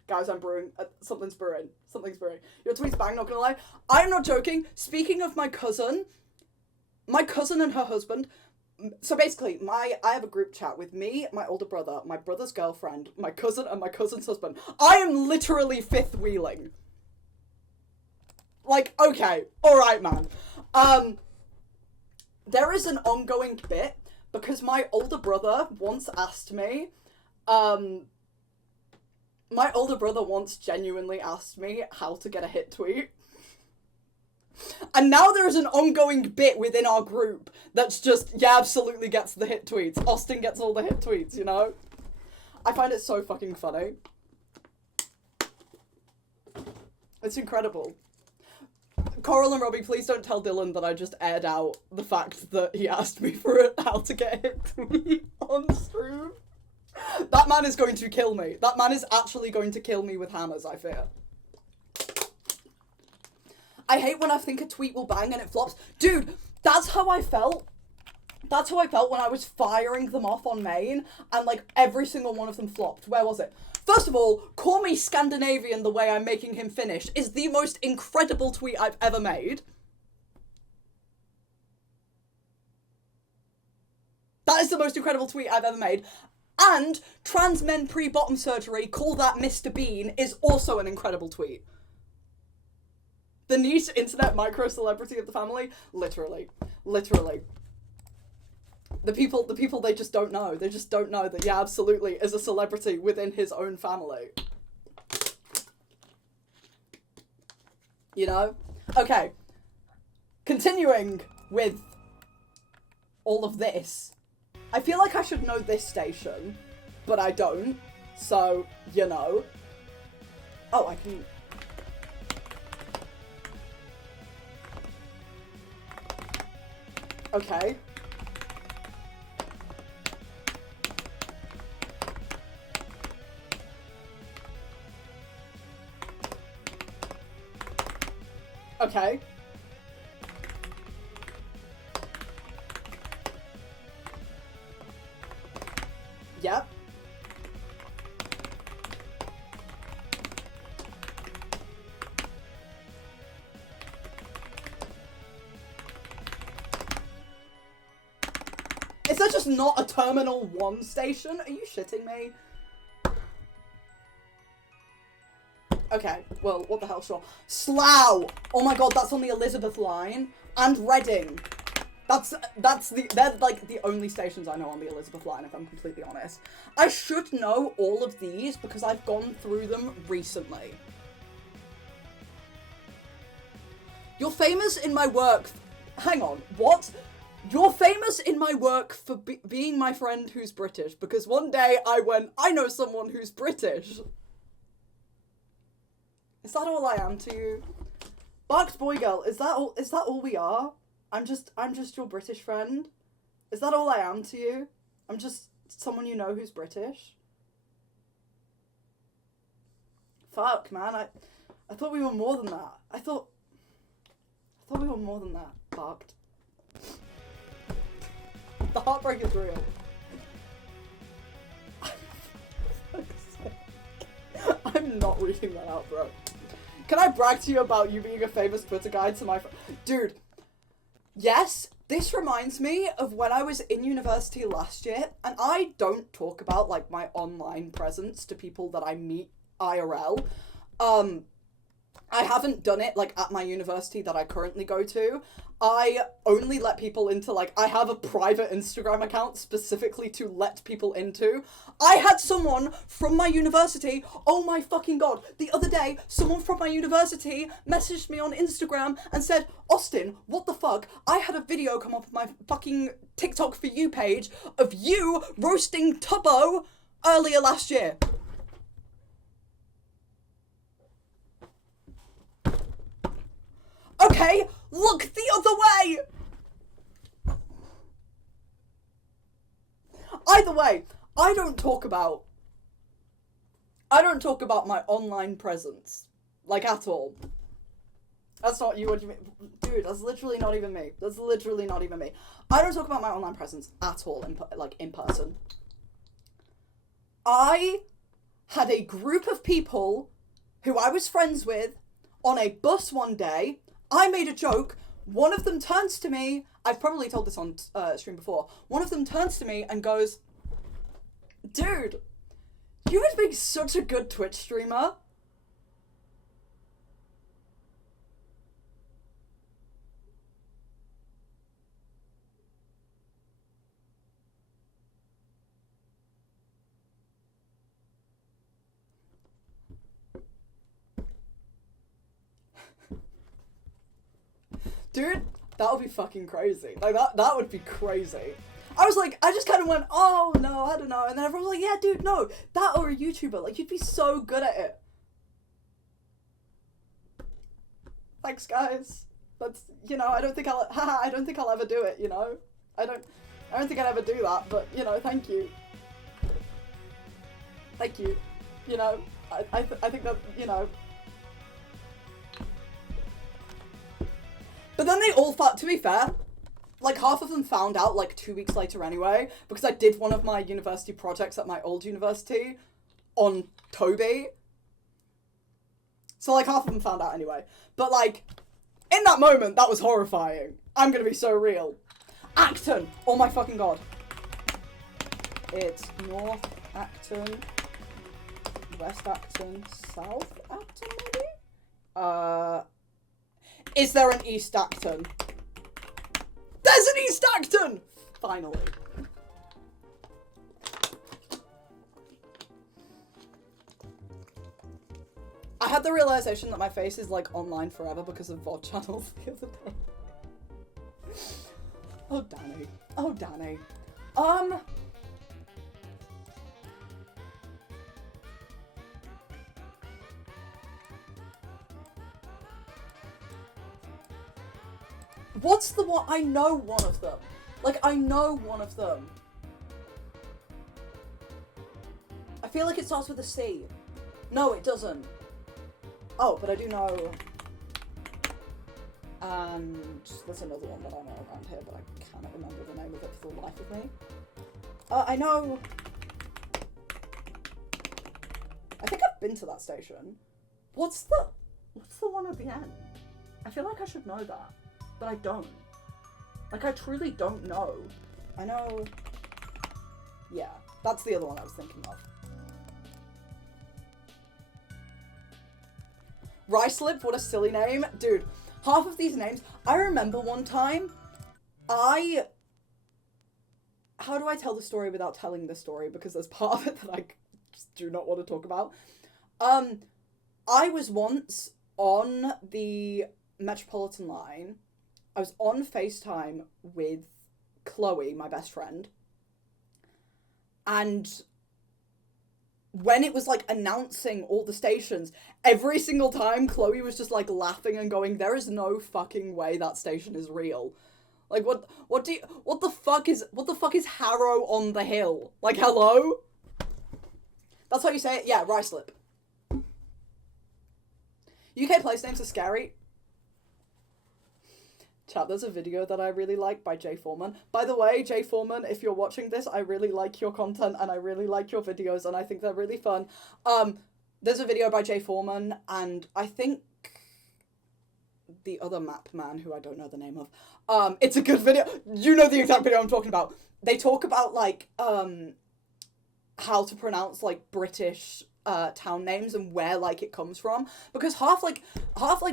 guys, I'm brewing. Something's brewing. Your tweet's bang, not gonna lie. I'm not joking. Speaking of my cousin and her husband. So basically, I have a group chat with me, my older brother, my brother's girlfriend, my cousin, and my cousin's husband. I am literally fifth wheeling. Like, okay, alright, man. There is an ongoing bit because my older brother once asked me, genuinely asked me how to get a hit tweet. And now there is an ongoing bit within our group that's just, Yeahabsolutely gets the hit tweets. Austin gets all the hit tweets, you know? I find it so fucking funny. It's incredible. Coral and Robbie, please don't tell Dylan that I just aired out the fact that he asked me for how to get a hit tweet on stream. That man is going to kill me. That man is actually going to kill me with hammers, I fear. I hate when I think a tweet will bang and it flops. Dude, that's how I felt. That's how I felt when I was firing them off on main and like every single one of them flopped. Where was it? First of all, call me Scandinavian the way I'm making him finish is the most incredible tweet I've ever made. That is the most incredible tweet I've ever made. And trans men pre-bottom surgery, call that Mr. Bean is also an incredible tweet. The niche internet micro-celebrity of the family? Literally. The people, they just don't know. They just don't know that Yeahabsolutely is a celebrity within his own family. You know? Okay. Continuing with all of this. I feel like I should know this station, but I don't. So, you know. Oh, I can... Okay. Okay. Yep. Is that just not a Terminal 1 station? Are you shitting me? Okay, well, what the hell, sure. Slough! Oh my god, that's on the Elizabeth line. And Reading. They're like the only stations I know on the Elizabeth line, if I'm completely honest. I should know all of these because I've gone through them recently. You're famous in my work... Hang on, what? You're famous in my work for being my friend who's British, because one day I went, I know someone who's British. Is that all I am to you? Barked boy girl, is that all we are? I'm just your British friend? Is that all I am to you? I'm just someone you know who's British? Fuck, man, I thought we were more than that. I thought I thought we were more than that. Fucked. The heartbreak is real. I'm not reading that out, bro. Can I brag to you about you being a famous Twitter guide to my dude, yes, this reminds me of when I was in university last year, and I don't talk about, like, my online presence to people that I meet IRL. I haven't done it, like, at my university that I currently go to. I only let people into, like, I have a private Instagram account specifically to let people into. I had someone from my university, oh my fucking god, the other day, someone from my university messaged me on Instagram and said, Austin, what the fuck? I had a video come up on my fucking TikTok For You page of you roasting Tubbo earlier last year. Okay, look the other way! Either way, I don't talk about my online presence. Like, at all. That's not you, what do you mean? Dude, that's literally not even me. That's literally not even me. I don't talk about my online presence at all, in person. I had a group of people who I was friends with on a bus one day. I made a joke. One of them turns to me. I've probably told this on stream before. One of them turns to me and goes, dude, you would be such a good Twitch streamer. Dude, that would be fucking crazy. Like, that would be crazy. I was like, I just kind of went, oh, no, I don't know. And then everyone was like, yeah, dude, no. That or a YouTuber. Like, you'd be so good at it. Thanks, guys. That's, you know, I don't think I'll ever do it, you know? I don't think I'd ever do that, but, you know, thank you. Thank you. You know, I think that, you know... But then they all to be fair, like, half of them found out, like, 2 weeks later anyway, because I did one of my university projects at my old university on Toby. So, like, half of them found out anyway. But, like, in that moment, that was horrifying. I'm gonna be so real. Acton! Oh my fucking god. It's North Acton, West Acton, South Acton, maybe? Is there an East Acton? There's an East Acton! Finally. I had the realization that my face is, like, online forever because of VOD channels the other day. Oh, Danny. Oh, Danny. What's the one? I know one of them. Like, I know one of them. I feel like it starts with a C. No, it doesn't. Oh, but I do know. And there's another one that I know around here, but I cannot remember the name of it for the life of me. I know. I think I've been to that station. What's the one at the end? I feel like I should know that. But I don't. Like, I truly don't know. I know... Yeah, that's the other one I was thinking of. Ricelip, what a silly name. Dude, half of these names... I remember one time, how do I tell the story without telling the story? Because there's part of it that I just do not want to talk about. I was once on the Metropolitan line... I was on FaceTime with Chloe, my best friend, and when it was, like, announcing all the stations, every single time Chloe was just, like, laughing and going, there is no fucking way that station is real. Like, what the fuck is Harrow on the Hill? Like, hello? That's how you say it? Yeah, Ricelip. UK place names are scary. Chat, there's a video that I really like by Jay Foreman. By the way, Jay Foreman, if you're watching this, I really like your content and I really like your videos and I think they're really fun. There's a video by Jay Foreman and I think the other map man who I don't know the name of. It's a good video. You know the exact video I'm talking about. They talk about like how to pronounce like British town names and where like it comes from, because half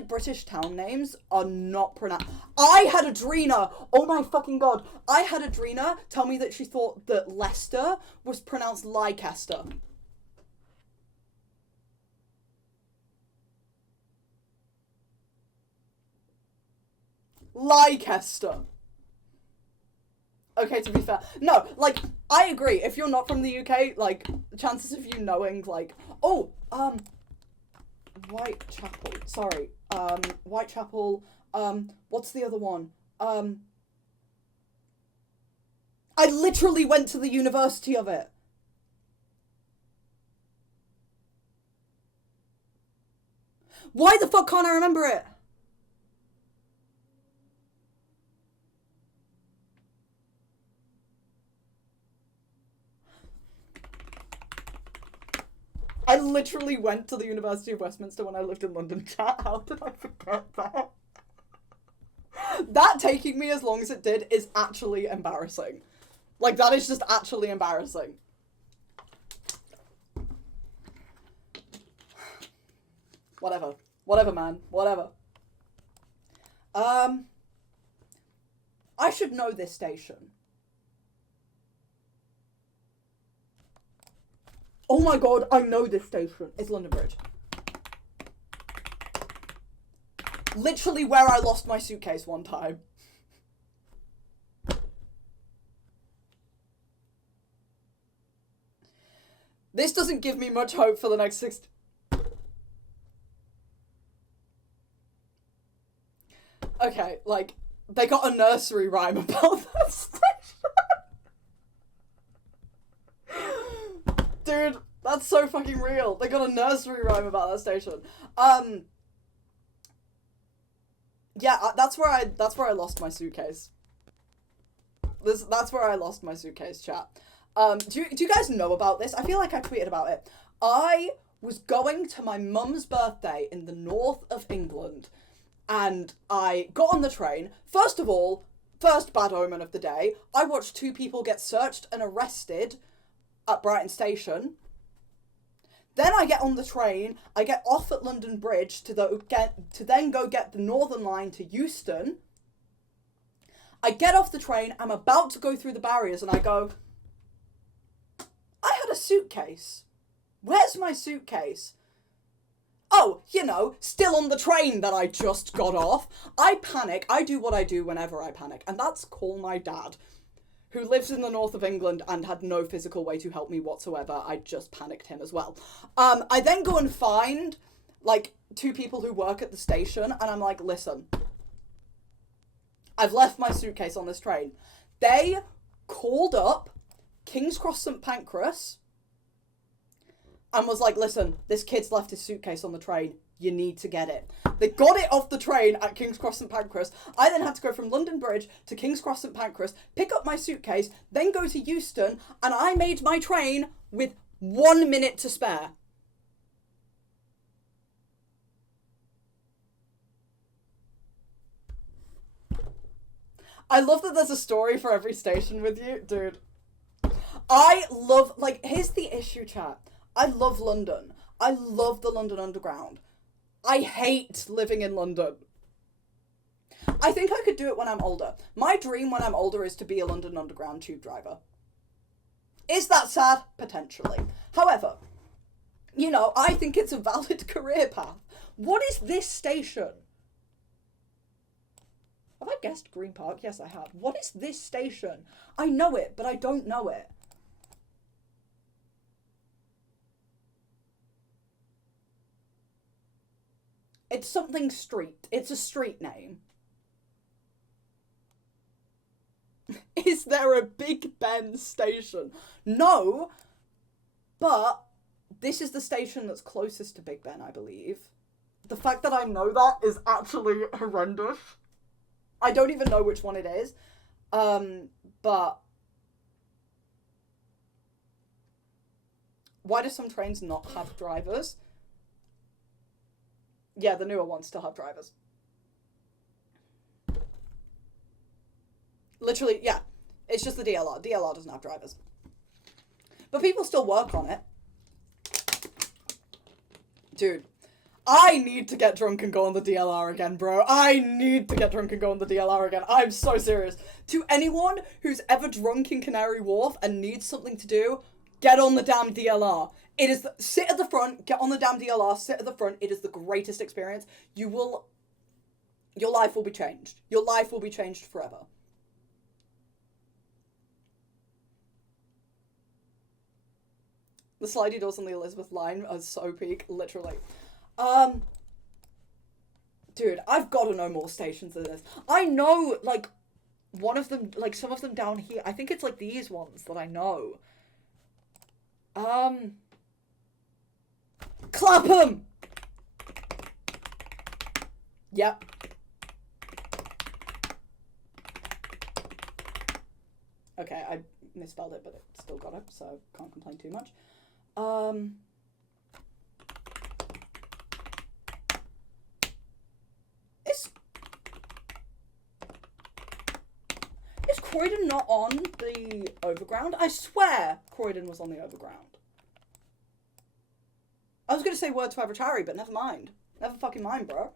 British town names are not pronounced. I had Adrena, oh my fucking god, I had Adrena tell me that she thought that Leicester was pronounced Leicester. Leicester. Okay, to be fair. No, like, I agree. If you're not from the UK, like, chances of you knowing, like, oh, Whitechapel. Sorry. Whitechapel. What's the other one? I literally went to the university of it. Why the fuck can't I remember it? I literally went to the University of Westminster when I lived in London, chat. How did I forget that? That taking me as long as it did is actually embarrassing. Like, that is just actually embarrassing. Whatever. Whatever, man. Whatever. I should know this station. Oh my god, I know this station. It's London Bridge. Literally where I lost my suitcase one time. This doesn't give me much hope for the next 6... Okay, like, they got a nursery rhyme about that station. Dude, that's so fucking real. They got a nursery rhyme about that station. Yeah, that's where I lost my suitcase. That's where I lost my suitcase, chat. Do you guys know about this? I feel like I tweeted about it. I was going to my mum's birthday in the north of England, and I got on the train. First of all, first bad omen of the day, I watched 2 people get searched and arrested at Brighton Station. Then I get on the train, I get off at London Bridge to then go get the Northern Line to Euston. I get off the train, I'm about to go through the barriers and I go, I had a suitcase. Where's my suitcase? Oh, you know, still on the train that I just got off. I panic. I do what I do whenever I panic, and that's call my dad, who lives in the north of England and had no physical way to help me whatsoever. I just panicked him as well. I then go and find, like, 2 people who work at the station, and I'm like, listen, I've left my suitcase on this train. They called up King's Cross St Pancras and was like, listen, this kid's left his suitcase on the train. You need to get it. They got it off the train at King's Cross St Pancras. I then had to go from London Bridge to King's Cross St Pancras, pick up my suitcase, then go to Euston, and I made my train with 1 minute to spare. I love that there's a story for every station with you, dude. I love, like, here's the issue, chat. I love London. I love the London Underground. I hate living in London. I think I could do it when I'm older. My dream when I'm older is to be a London Underground tube driver. Is that sad? Potentially. However, you know, I think it's a valid career path. What is this station? Have I guessed Green Park? Yes, I have. What is this station? I know it, but I don't know it. It's something street. It's a street name. Is there a Big Ben station? No, but this is the station that's closest to Big Ben, I believe. The fact that I know that is actually horrendous. I don't even know which one it is. But why do some trains not have drivers? Yeah, the newer ones still have drivers. Literally, yeah. It's just the DLR. DLR doesn't have drivers. But people still work on it. Dude, I need to get drunk and go on the DLR again, bro. I need to get drunk and go on the DLR again. I'm so serious. To anyone who's ever drunk in Canary Wharf and needs something to do, get on the damn DLR. It is, sit at the front, get on the damn DLR, sit at the front. It is the greatest experience. Your life will be changed. Your life will be changed forever. The slidey doors on the Elizabeth line are so peak, literally. Dude, I've got to know more stations than this. I know, like, one of them, like, some of them down here. I think it's, like, these ones that I know. Clapham! Yep. Okay, I misspelled it, but it still got it, so can't complain too much. Is Croydon not on the Overground? I swear Croydon was on the Overground. I was gonna say Word to Average Harry, but never mind. Never fucking mind, bro.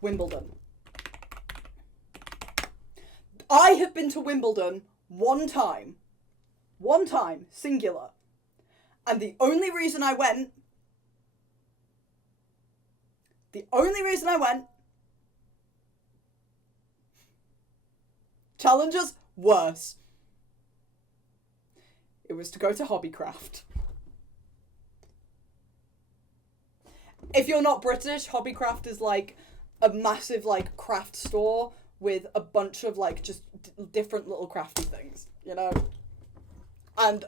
Wimbledon. I have been to Wimbledon one time, singular. And the only reason I went, Challengers, worse. It was to go to Hobbycraft. If you're not British, Hobbycraft is like a massive like craft store with a bunch of like just different little crafty things, you know? And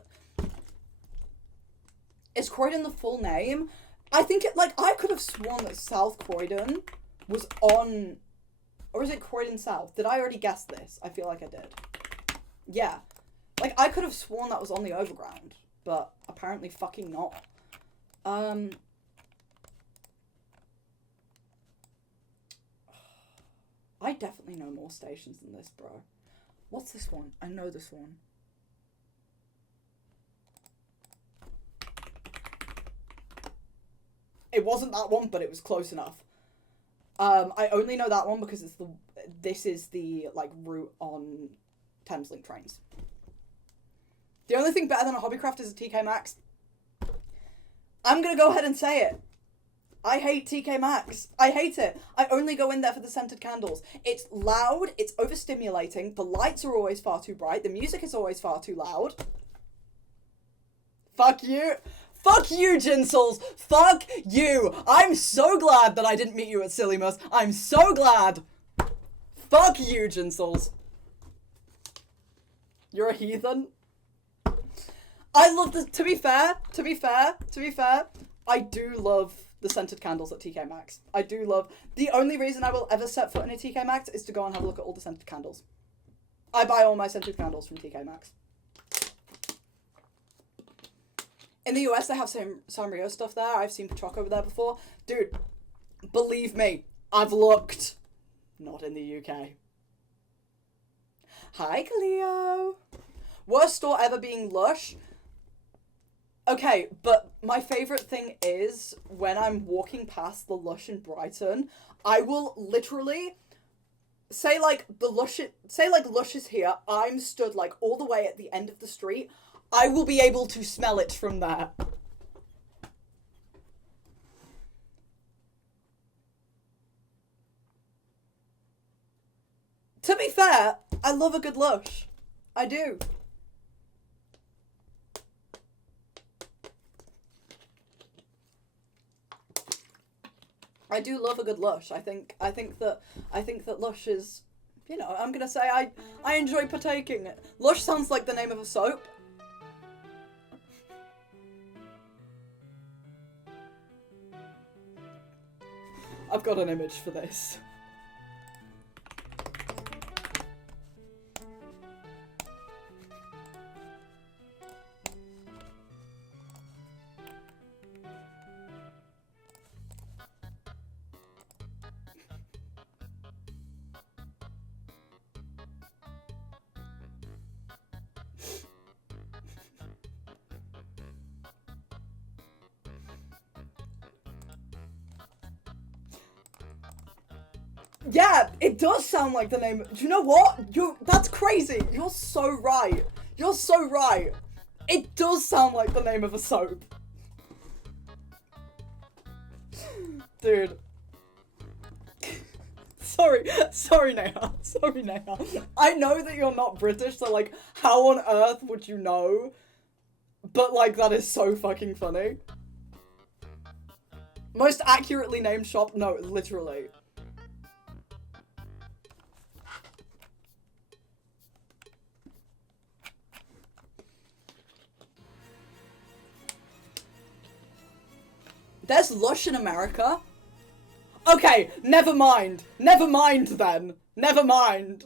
is Croydon the full name? I think it, like, I could have sworn that South Croydon was on, or is it Croydon South? Did I already guess this? I feel like I did. Yeah. Like, I could have sworn that was on the Overground, but apparently fucking not. I definitely know more stations than this, bro. What's this one? I know this one. It wasn't that one, but it was close enough. I only know that one because this is the, like, route on Thameslink trains. The only thing better than a Hobbycraft is a TK Maxx. I'm gonna go ahead and say it. I hate TK Maxx. I hate it. I only go in there for the scented candles. It's loud, it's overstimulating, the lights are always far too bright, the music is always far too loud. Fuck you. Fuck you, Jinsels. Fuck you. I'm so glad that I didn't meet you at Sillymus. I'm so glad. Fuck you, Jinsels. You're a heathen. I love the, to be fair, I do love the scented candles at TK Maxx. I do love, the only reason I will ever set foot in a TK Maxx is to go and have a look at all the scented candles. I buy all my scented candles from TK Maxx. In the US, they have some Sanrio stuff there. I've seen Pachock over there before. Dude, believe me, I've looked. Not in the UK. Hi, Cleo. Worst store ever being Lush. Okay, but my favourite thing is when I'm walking past the Lush in Brighton, I will literally say like Lush is here. I'm stood like all the way at the end of the street. I will be able to smell it from there. To be fair, I love a good Lush. I do. I do love a good Lush. I think that Lush is, you know, I'm gonna say I enjoy partaking. Lush sounds like the name of a soap. I've got an image for this. Yeah, it does sound like the name. Do you know what? That's crazy. You're so right. You're so right. It does sound like the name of a soap. Dude. Sorry, Neha. Sorry, Neha. I know that you're not British, so, like, how on earth would you know? But, like, that is so fucking funny. Most accurately named shop? No, literally. There's Lush in America? Okay, never mind. Never mind then. Never mind.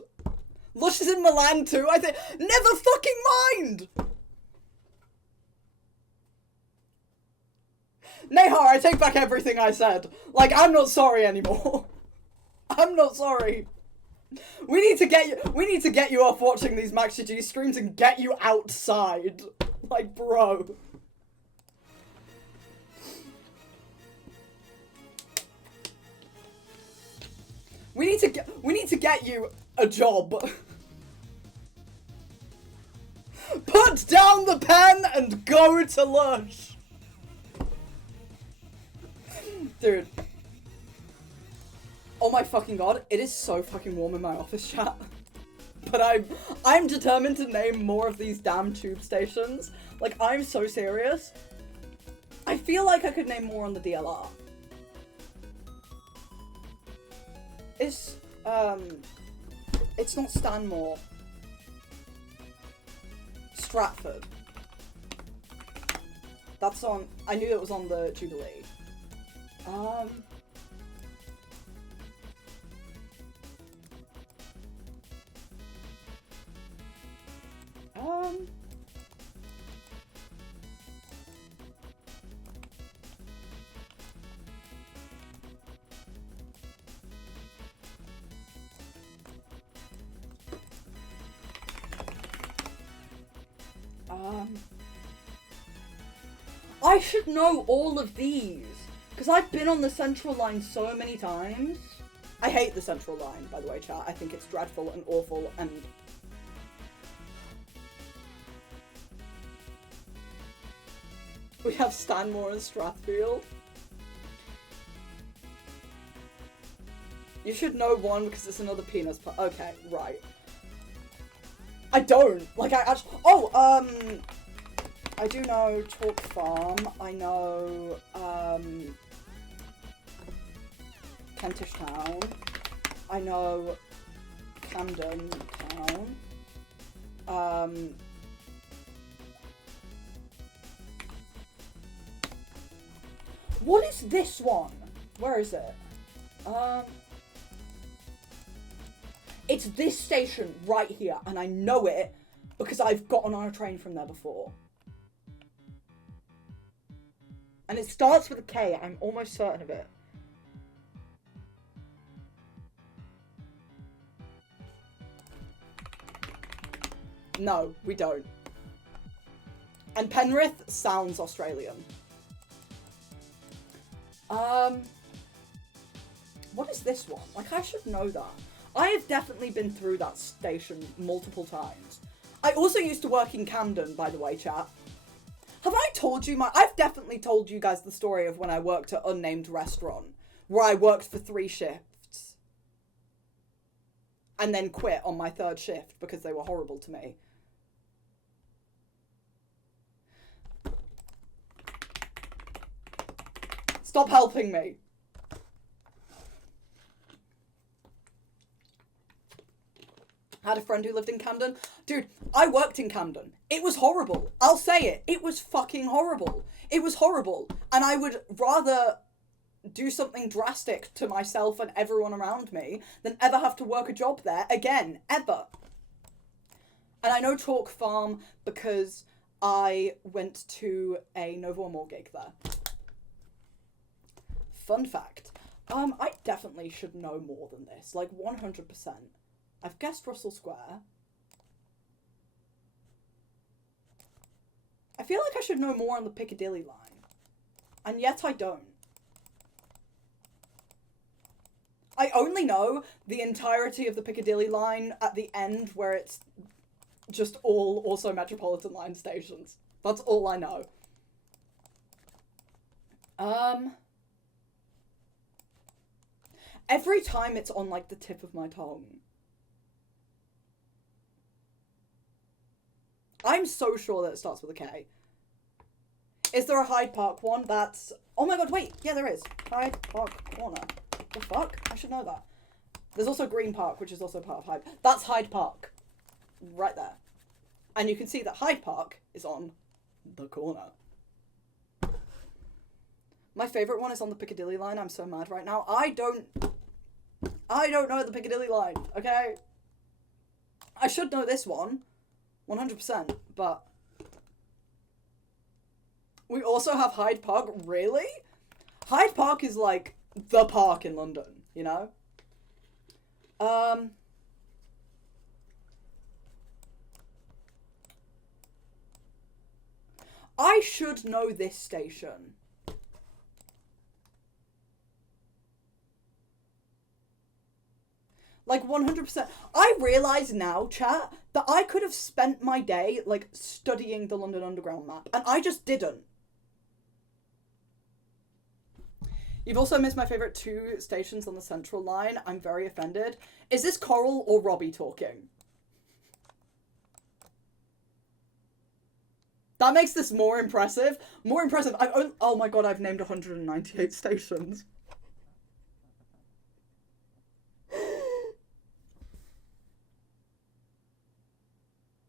Lush is in Milan too, I think. Never fucking mind! Nehar, I take back everything I said. Like, I'm not sorry anymore. I'm not sorry. We need to get you off watching these MaxGG streams and get you outside. Like, bro. We need to get you a job. Put down the pen and go to Lush. Dude. Oh my fucking god, it is so fucking warm in my office chat. But I'm determined to name more of these damn tube stations. Like, I'm so serious. I feel like I could name more on the DLR. It's not Stanmore. Stratford. That's on, I knew it was on the Jubilee. I should know all of these, because I've been on the Central Line so many times. I hate the Central Line, by the way, chat. I think it's dreadful and awful and... We have Stanmore and Strathfield. You should know one because it's another penis okay, right. I don't. Like, I actually... Oh, I do know Chalk Farm. I know, Kentish Town. I know Camden Town. What is this one? Where is it? It's this station right here, and I know it because I've gotten on a train from there before. And it starts with a K, I'm almost certain of it. No, we don't. And Penrith sounds Australian. What is this one? Like, I should know that. I have definitely been through that station multiple times. I also used to work in Camden, by the way, chat. Have I told you I've definitely told you guys the story of when I worked at Unnamed Restaurant, where I worked for 3 shifts. And then quit on my 3rd shift because they were horrible to me. Stop helping me. I had a friend who lived in Camden. Dude, I worked in Camden. It was horrible. I'll say it. It was fucking horrible. It was horrible. And I would rather do something drastic to myself and everyone around me than ever have to work a job there again, ever. And I know Chalk Farm because I went to a Novo Amor gig there. Fun fact. I definitely should know more than this. Like, 100%. I've guessed Russell Square. I feel like I should know more on the Piccadilly line. And yet I don't. I only know the entirety of the Piccadilly line at the end where it's just all also Metropolitan line stations. That's all I know. Every time it's on, like, the tip of my tongue. I'm so sure that it starts with a K. Is there a Hyde Park one? That's... Oh my god, wait. Yeah, there is. Hyde Park Corner. The fuck? I should know that. There's also Green Park, which is also part of Hyde. That's Hyde Park. Right there. And you can see that Hyde Park is on the corner. My favourite one is on the Piccadilly line. I'm so mad right now. I don't know the Piccadilly line, okay? I should know this one. 100%, but... We also have Hyde Park. Really? Hyde Park is like the park in London, you know? I should know this station. Like, 100%. I realise now, chat, that I could have spent my day, like, studying the London Underground map, and I just didn't. You've also missed my favourite 2 stations on the Central line. I'm very offended. Is this Coral or Robbie talking? That makes this more impressive. More impressive. Oh my god, I've named 198 stations.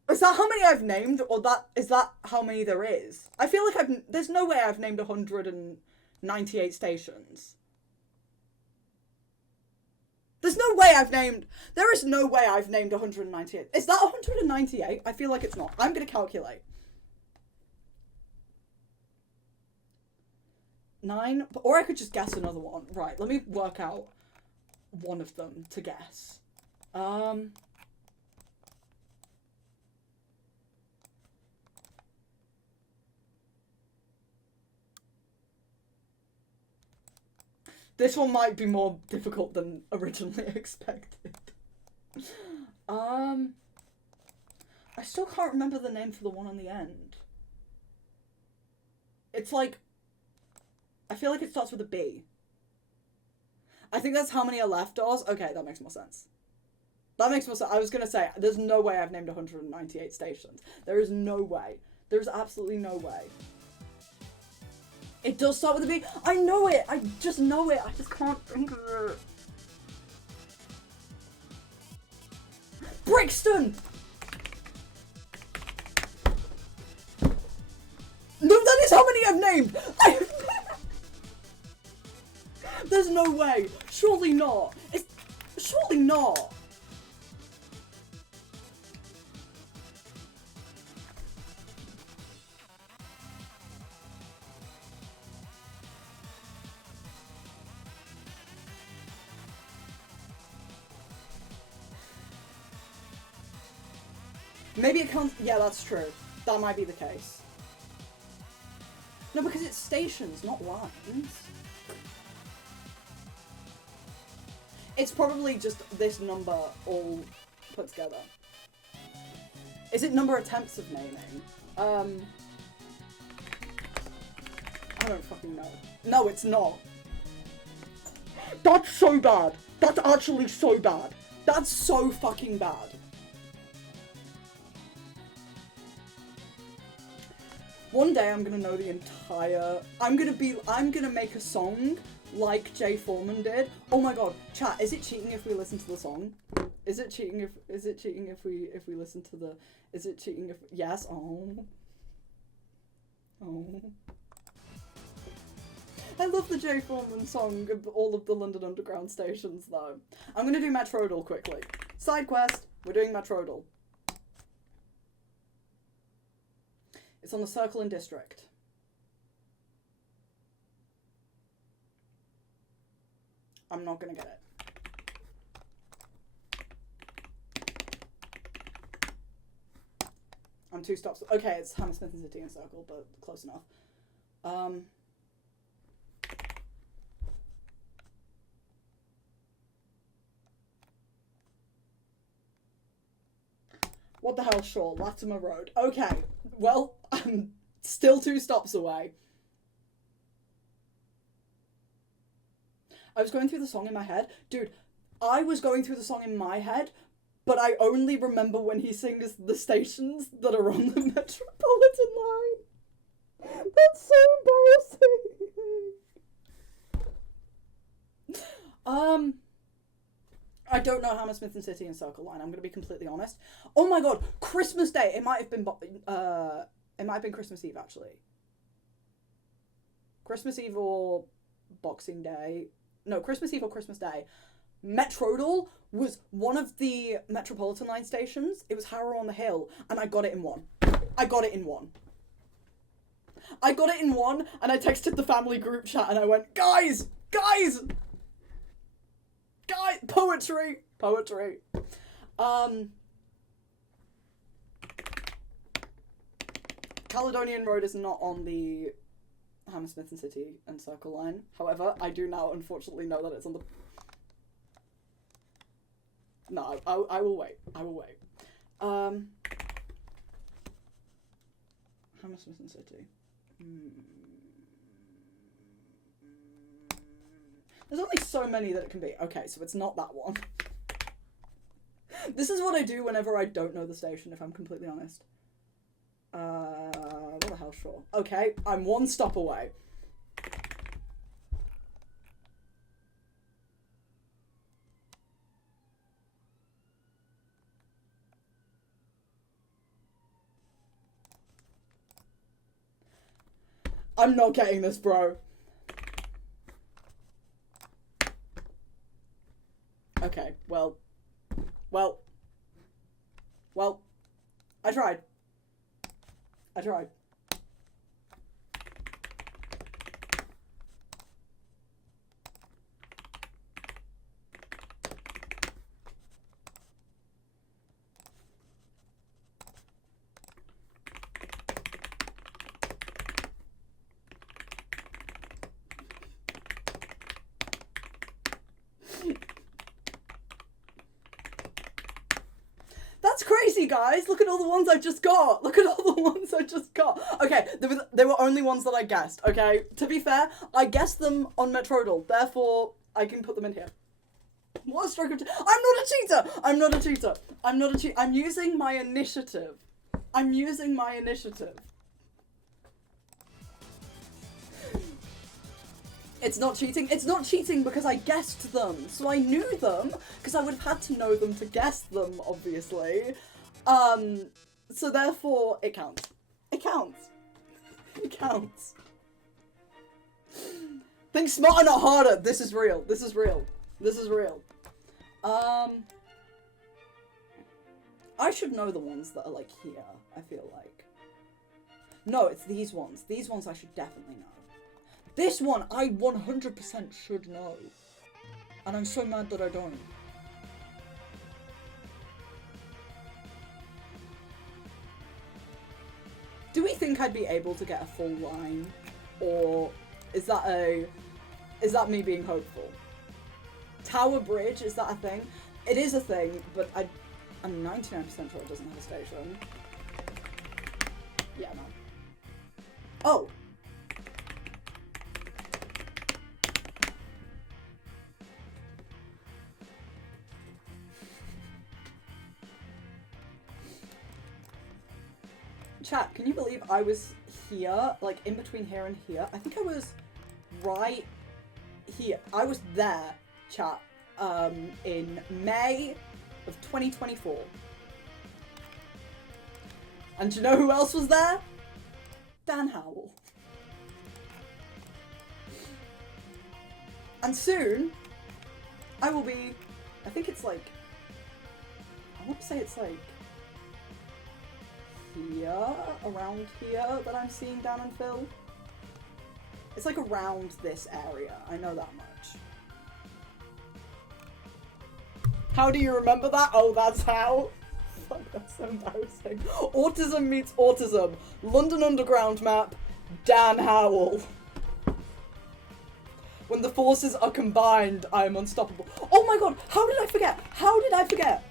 Is that how many I've named, or is that how many there is? I feel like there's no way I've named 198 stations. There is no way I've named 198. Is that 198? I feel like it's not. I'm gonna calculate. 9, or I could just guess another one. Right, let me work out one of them to guess. This one might be more difficult than originally expected. I still can't remember the name for the one on the end. It's like... I feel like it starts with a B. I think that's how many are left, Oz. Okay, that makes more sense. That makes more sense. I was going to say, there's no way I've named 198 stations. There is no way. There's absolutely no way. It does start with a B. I know it. I just know it. I just can't think of it. Brixton! No, that is how many I've named. There's no way. Surely not. Surely not. Maybe it comes... Yeah, that's true. That might be the case. No, because it's stations, not lines. It's probably just this number all put together. Is it number attempts of naming? I don't fucking know. No, it's not. That's so bad. That's actually so bad. That's so fucking bad. One day I'm gonna know the entire... I'm gonna make a song like Jay Foreman did. Oh my god, chat, is it cheating if we listen to the song? Is it cheating if we listen to the... Is it cheating if... Yes, oh. I love the Jay Foreman song of all of the London Underground stations, though. I'm gonna do Metrodal quickly. Side quest, we're doing Metrodal. It's on the Circle and District. I'm not gonna get it. I'm 2 stops. Okay, it's Hammersmith and City and Circle, but close enough. What the hell, sure, Latimer Road. Okay, well, I'm still 2 stops away. I was going through the song in my head. Dude, I was going through the song in my head, but I only remember when he sings the stations that are on the Metropolitan line. That's so embarrassing. I don't know Hammersmith and City and Circle line. I'm gonna be completely honest. Oh my god, Christmas Day. It might have been Christmas Eve actually. Christmas Eve or Boxing Day. No, Christmas Eve or Christmas Day. Metrodal was one of the Metropolitan line stations. It was Harrow on the Hill, and I got it in one. I got it in one, and I texted the family group chat, and I went, guys, poetry. Caledonian Road is not on the Hammersmith and City and Circle line. However, I do now unfortunately know that it's on the... No, I will wait. Hammersmith and City. There's only so many that it can be. Okay, so it's not that one. This is what I do whenever I don't know the station, if I'm completely honest. What the hell, sure. Okay, I'm 1 stop away. I'm not getting this, bro. Okay, well, I tried. That's crazy, guys. Look at all the ones I just got. Okay, they were only ones that I guessed, okay? To be fair, I guessed them on Metrodal, therefore I can put them in here. What a stroke of... I'm not a cheater. I'm using my initiative. It's not cheating because I guessed them. So I knew them, because I would have had to know them to guess them, obviously. So therefore, it counts. Think smarter, not harder. This is real. I should know the ones that are, like, here, I feel like. No, it's these ones. These ones I should definitely know. This one, I 100% should know. And I'm so mad that I don't. Do we think I'd be able to get a full line? Or is that me being hopeful? Tower Bridge, is that a thing? It is a thing, but I'm 99% sure it doesn't have a station. Yeah, no. Oh! Chat, can you believe I was here, like in between here and here? I think I was right here. I was there, chat, in May of 2024. And do you know who else was there? Dan Howell. And soon, I will be, I think it's like, I want to say it's like here, around here that I'm seeing Dan and Phil. It's like around this area, I know that much. How do you remember that? Oh, that's how. Fuck, that's so embarrassing. Autism meets autism. London Underground map. Dan Howell. When the forces are combined, I am unstoppable. Oh my god, how did I forget? How did I forget?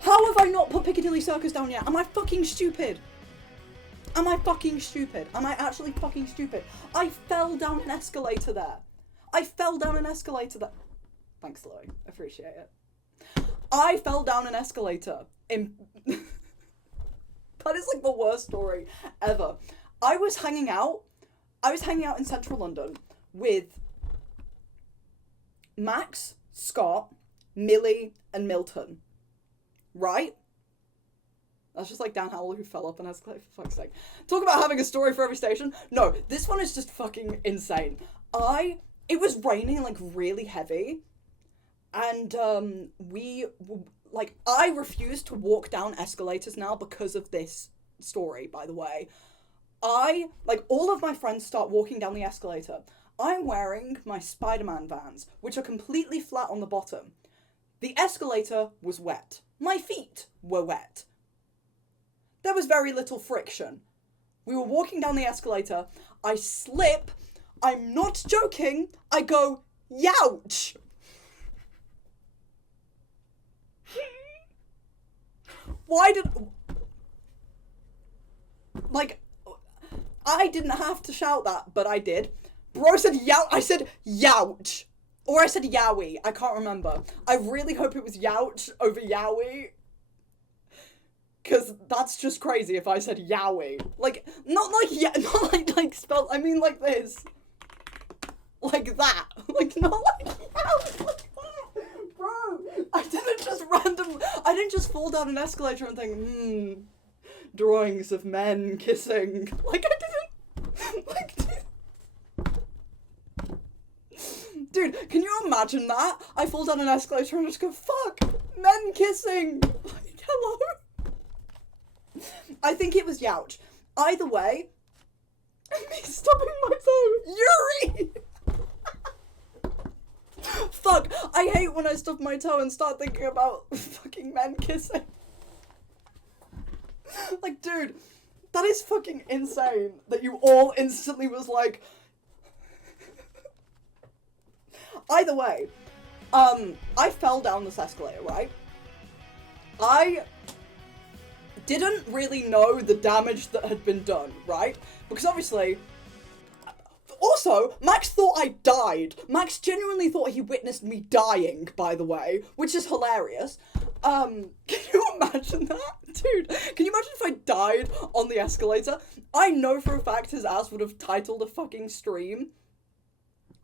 How have I not put Piccadilly Circus down yet? Am I fucking stupid? Am I fucking stupid? Am I actually fucking stupid? I fell down an escalator there. I fell down an escalator there. Thanks, Chloe. Appreciate it. I fell down an escalator in... That is like the worst story ever. I was hanging out in central London with Max, Scott, Millie, and Milton. Right? That's just like Dan Howell who fell up an escalator, for fuck's sake. Talk about having a story for every station. No, this one is just fucking insane. It was raining like really heavy. And, I refuse to walk down escalators now because of this story, by the way. All of my friends start walking down the escalator. I'm wearing my Spider-Man Vans, which are completely flat on the bottom. The escalator was wet. My feet were wet. There was very little friction. We were walking down the escalator. I slip. I'm not joking. I go, youch! Why did... I didn't have to shout that, but I did. Bro said yow... I said youch. Or I said yowie. I can't remember. I really hope it was youch over yowie. Because that's just crazy if I said yowie. Not like spelled... I mean like this. Like that. Not like youch. Like that. Bro, I didn't just fall down an escalator and think, drawings of men kissing. Dude, can you imagine that? I fall down an escalator and just go, fuck, men kissing. Hello? I think it was youch. Either way, me stubbing my toe. Yuri! Fuck, I hate when I stub my toe and start thinking about fucking men kissing. Dude, that is fucking insane that you all instantly was like... Either way, I fell down this escalator, right? I didn't really know the damage that had been done, right? Because obviously... Also, Max thought I died. Max genuinely thought he witnessed me dying, by the way, which is hilarious. Can you imagine that? Dude, can you imagine if I died on the escalator? I know for a fact his ass would have titled a fucking stream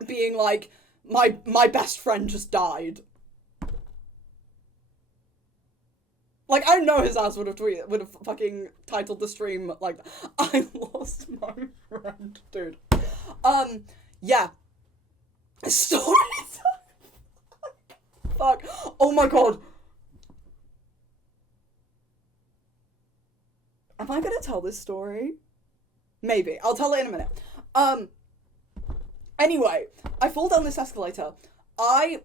being like, my best friend just died. I know his ass would have fucking titled the stream like, I lost my friend, dude. Yeah. Story time. Fuck. Oh my god. Am I gonna tell this story? Maybe. I'll tell it in a minute. Anyway, I fall down this escalator. I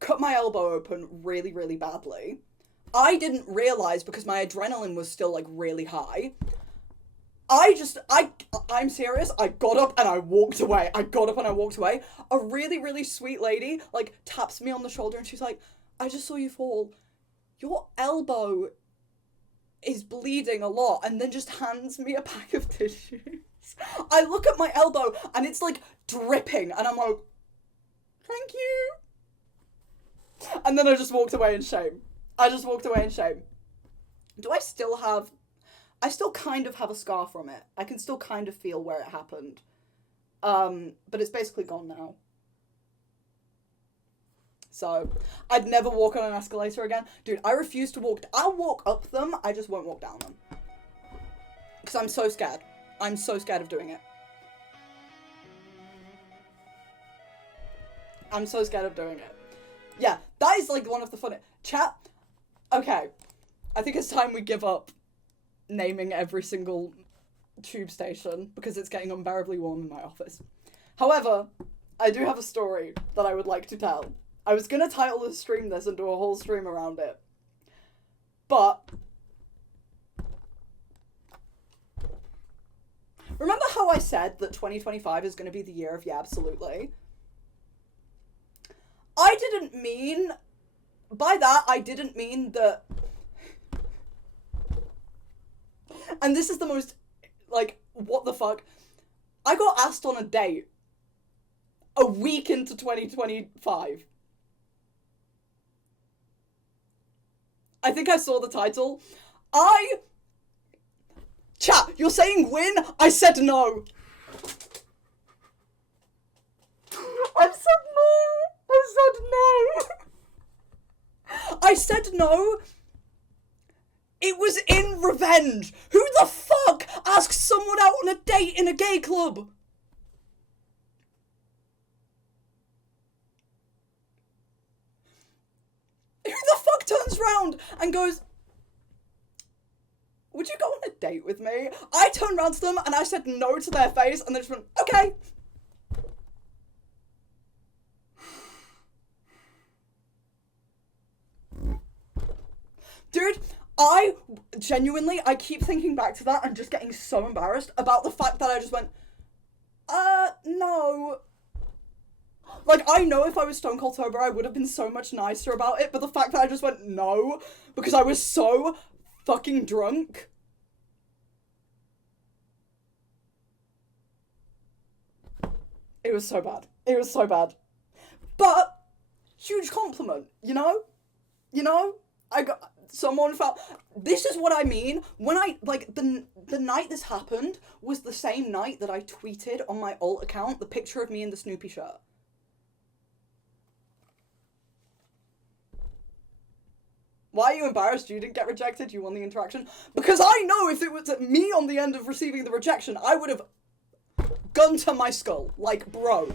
cut my elbow open really, really badly. I didn't realise because my adrenaline was still, really high. I'm serious, I got up and I walked away. A really, really sweet lady, taps me on the shoulder and she's like, I just saw you fall. Your elbow is bleeding a lot, and then just hands me a pack of tissues. I look at my elbow and it's, dripping, and I'm like, thank you. And then I just walked away in shame. Do I still have... I still kind of have a scar from it. I can still kind of feel where it happened. But it's basically gone now. So, I'd never walk on an escalator again. Dude, I refuse to walk... I'll walk up them, I just won't walk down them. Because I'm so scared. I'm so scared of doing it. I'm so scared of doing it. Yeah, that is like one of the funny... Chat, okay. I think it's time we give up naming every single tube station because it's getting unbearably warm in my office. However, I do have a story that I would like to tell. I was gonna title this stream this and do a whole stream around it. But... remember how I said that 2025 is gonna be the year of Yeahabsolutely? I didn't mean... by that, I didn't mean that... and this is the most... like, what the fuck? I got asked on a date a week into 2025. I think I saw the title. Chat, you're saying win? I said no. I said no. I said no. It was in revenge. Who the fuck asks someone out on a date in a gay club? Who the fuck turns around and goes, would you go on a date with me? I turned around to them and I said no to their face and they just went, okay. Dude, I keep thinking back to that and just getting so embarrassed about the fact that I just went, no. Like, I know if I was stone cold sober, I would have been so much nicer about it, but the fact that I just went no, because I was so fucking drunk. It was so bad. It was so bad. But, huge compliment, you know? You know? I got... someone felt... this is what I mean. When I... like, the night this happened was the same night that I tweeted on my alt account the picture of me in the Snoopy shirt. Why are you embarrassed you didn't get rejected? You won the interaction? Because I know if it was me on the end of receiving the rejection, I would have gun to my skull. Like, bro.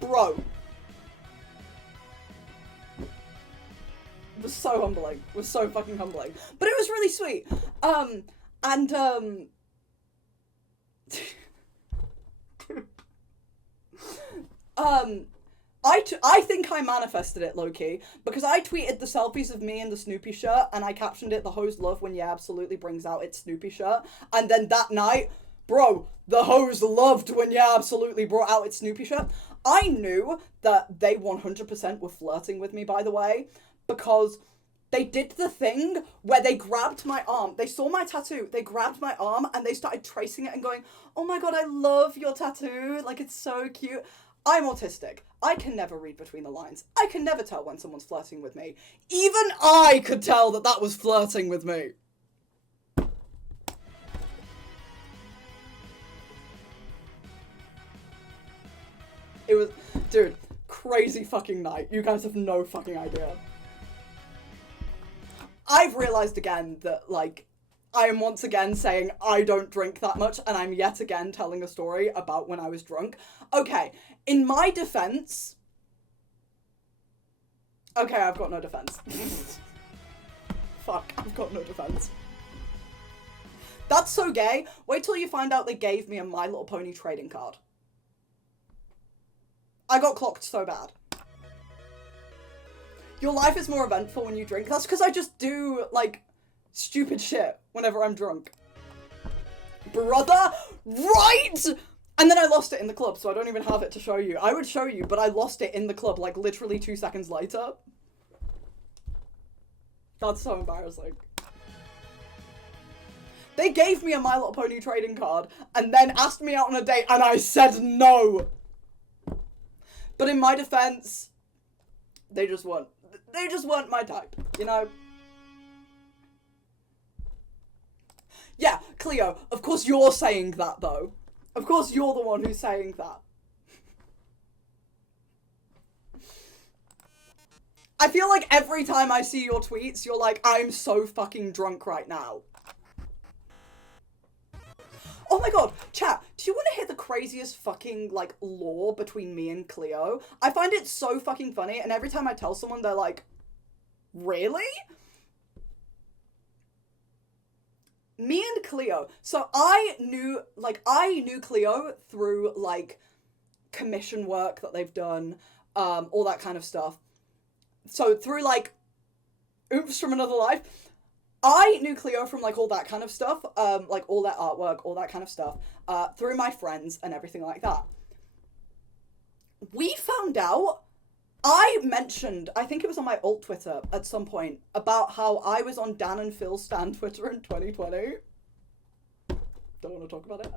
Bro. It was so humbling. It was so fucking humbling. But it was really sweet. I think I manifested it, low-key, because I tweeted the selfies of me in the Snoopy shirt, and I captioned it, "The hoes love when Yeahabsolutely brings out its Snoopy shirt." And then that night, bro, the hoes loved when Yeahabsolutely brought out its Snoopy shirt. I knew that they 100% were flirting with me, by the way, because they did the thing where they grabbed my arm. They saw my tattoo, they grabbed my arm, and they started tracing it and going, "Oh my god, I love your tattoo, like, it's so cute." I'm autistic. I can never read between the lines. I can never tell when someone's flirting with me. Even I could tell that that was flirting with me. It was, dude, crazy fucking night. You guys have no fucking idea. I've realized again that, like, I am once again saying I don't drink that much, and I'm yet again telling a story about when I was drunk. Okay, in my defense... okay, I've got no defense. Fuck, I've got no defense. That's so gay. Wait till you find out they gave me a My Little Pony trading card. I got clocked so bad. Your life is more eventful when you drink. That's because I just do, like, stupid shit whenever I'm drunk. Brother, right? And then I lost it in the club, so I don't even have it to show you. I would show you, but I lost it in the club, like, literally 2 seconds later. That's so embarrassing. They gave me a My Little Pony trading card, and then asked me out on a date, and I said no. But in my defense, they just weren't my type, you know? Yeah, Cleo, of course you're saying that, though. Of course you're the one who's saying that. I feel like every time I see your tweets, you're like, I'm so fucking drunk right now. Oh my god, chat, Do you want to hear the craziest fucking, like, lore between me and Cleo? I find it so fucking funny, and every time I tell someone, they're like, really? Me and Cleo. So I knew Cleo through, like, commission work that they've done, all that kind of stuff. So through, like, Oops from Another Life, I knew Cleo from, like, all that kind of stuff, like, all that artwork, all that kind of stuff, through my friends and everything like that. We found out, I mentioned, I think it was on my alt Twitter at some point, about how I was on Dan and Phil's Stan Twitter in 2020. Don't want to talk about it.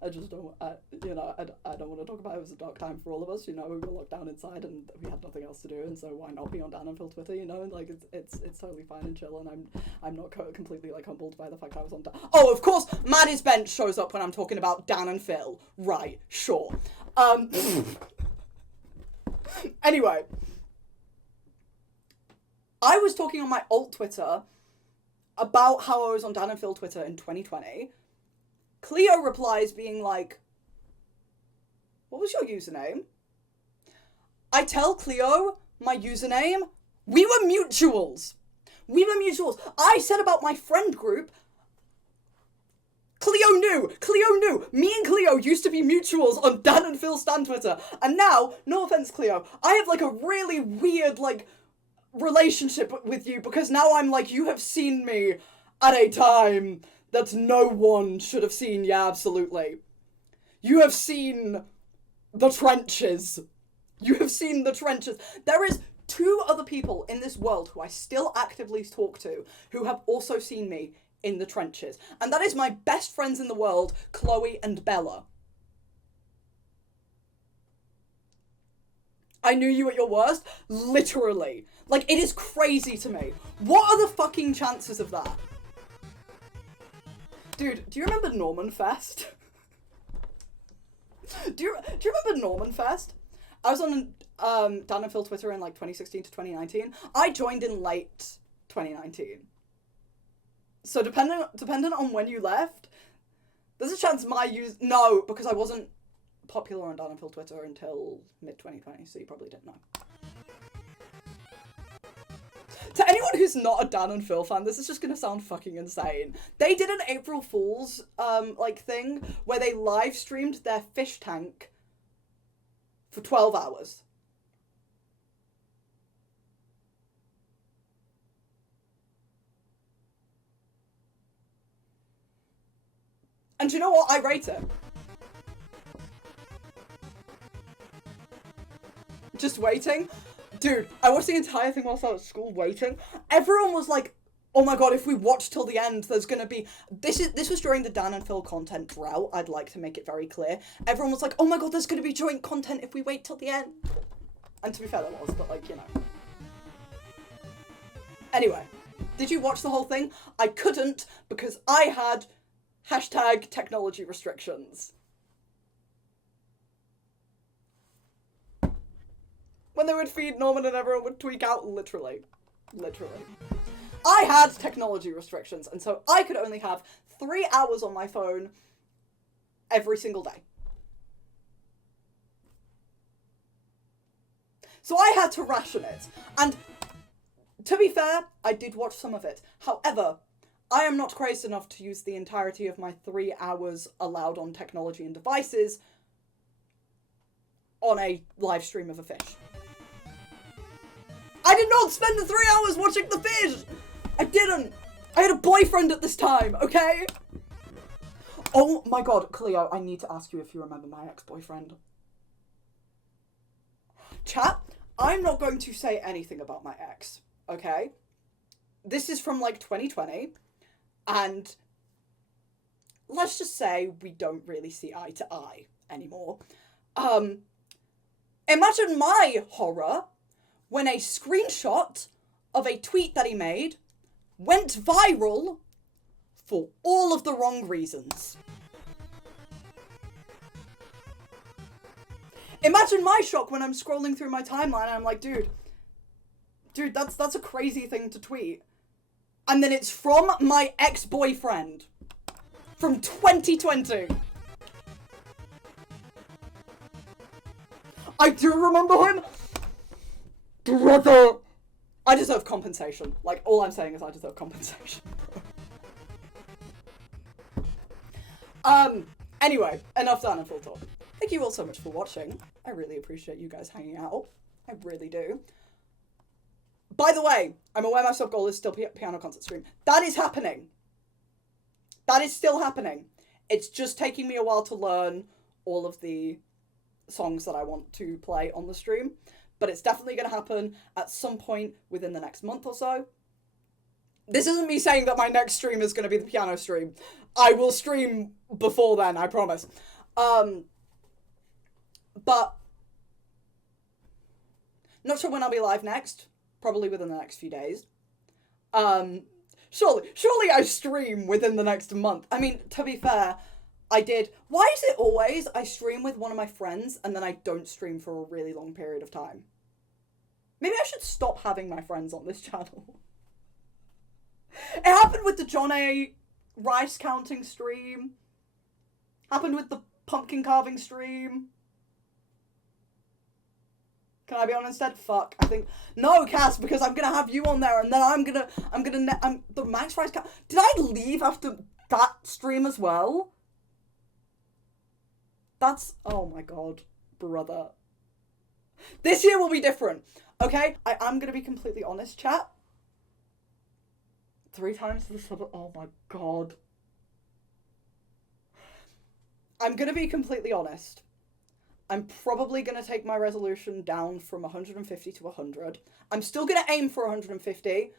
I just don't, I don't want to talk about it. It was a dark time for all of us, you know, we were locked down inside and we had nothing else to do, and so why not be on Dan and Phil Twitter, you know, like, it's totally fine and chill, and I'm not completely, like, humbled by the fact I was on Dan. Oh, of course, Maddie's Bench shows up when I'm talking about Dan and Phil. Right, sure. Anyway, I was talking on my alt Twitter about how I was on Dan and Phil Twitter in 2020. Cleo replies being like, what was your username? I tell Cleo my username. We were mutuals. I said about my friend group. Cleo knew. Me and Cleo used to be mutuals on Dan and Phil Stan Twitter. And now, no offense, Cleo, I have, like, a really weird, like, relationship with you, because now I'm like, you have seen me at a time that no one should have seen. Yeah, absolutely. You have seen the trenches. There is 2 other people in this world who I still actively talk to who have also seen me in the trenches. And that is my best friends in the world, Chloe and Bella. I knew you at your worst, literally. Like, it is crazy to me. What are the fucking chances of that? Dude, do you remember Norman Fest? do you remember Norman Fest? I was on Dan and Phil Twitter in, like, 2016 to 2019. I joined in late 2019. So dependent on when you left, there's a chance no, because I wasn't popular on Dan and Phil Twitter until mid-2020, so you probably didn't know. To anyone who's not a Dan and Phil fan, this is just gonna sound fucking insane. They did an April Fool's, like, thing where they live streamed their fish tank for 12 hours. And do you know what? I rate it. Just waiting. Dude, I watched the entire thing whilst I was at school waiting. Everyone was like, oh my god, if we watch till the end, there's gonna be... This was during the Dan and Phil content drought, I'd like to make it very clear. Everyone was like, oh my god, there's gonna be joint content if we wait till the end. And to be fair, there was, but, like, you know. Anyway, did you watch the whole thing? I couldn't, because I had #technology restrictions. When they would feed Norman and everyone would tweak out, literally. I had technology restrictions, and so I could only have 3 hours on my phone every single day. So I had to ration it. And to be fair, I did watch some of it. However, I am not crazy enough to use the entirety of my 3 hours allowed on technology and devices on a live stream of a fish. I did not spend the 3 hours watching the fish! I didn't! I had a boyfriend at this time, okay? Oh my god, Cleo, I need to ask you if you remember my ex-boyfriend. Chat, I'm not going to say anything about my ex, okay? This is from, like, 2020, and let's just say we don't really see eye to eye anymore. Imagine my horror when a screenshot of a tweet that he made went viral for all of the wrong reasons. Imagine my shock when I'm scrolling through my timeline and I'm like, dude, that's a crazy thing to tweet. And then it's from my ex-boyfriend from 2020. I do remember him. Brother. I deserve compensation. Like, all I'm saying is I deserve compensation. Anyway, enough Daniel talk. Thank you all so much for watching. I really appreciate you guys hanging out. I really do. By the way, I'm aware my sub-goal is still piano concert stream. That is happening. That is still happening. It's just taking me a while to learn all of the songs that I want to play on the stream. But it's definitely going to happen at some point within the next month or so. This isn't me saying that my next stream is going to be the piano stream. I will stream before then, I promise. But not sure when I'll be live next. Probably within the next few days. Surely I stream within the next month. I mean, to be fair, I did. Why is it always I stream with one of my friends and then I don't stream for a really long period of time? Maybe I should stop having my friends on this channel. It happened with the John A. rice counting stream. Happened with the pumpkin carving stream. Can I be on instead? Fuck. I think no, Cass, because I'm gonna have you on there, and then I'm the Max Rice count. Did I leave after that stream as well? That's oh my god, brother. This year will be different. Okay, I'm gonna be completely honest, chat. 3 times the sub. Oh my god. I'm gonna be completely honest. I'm probably gonna take my resolution down from 150 to 100. I'm still gonna aim for 150,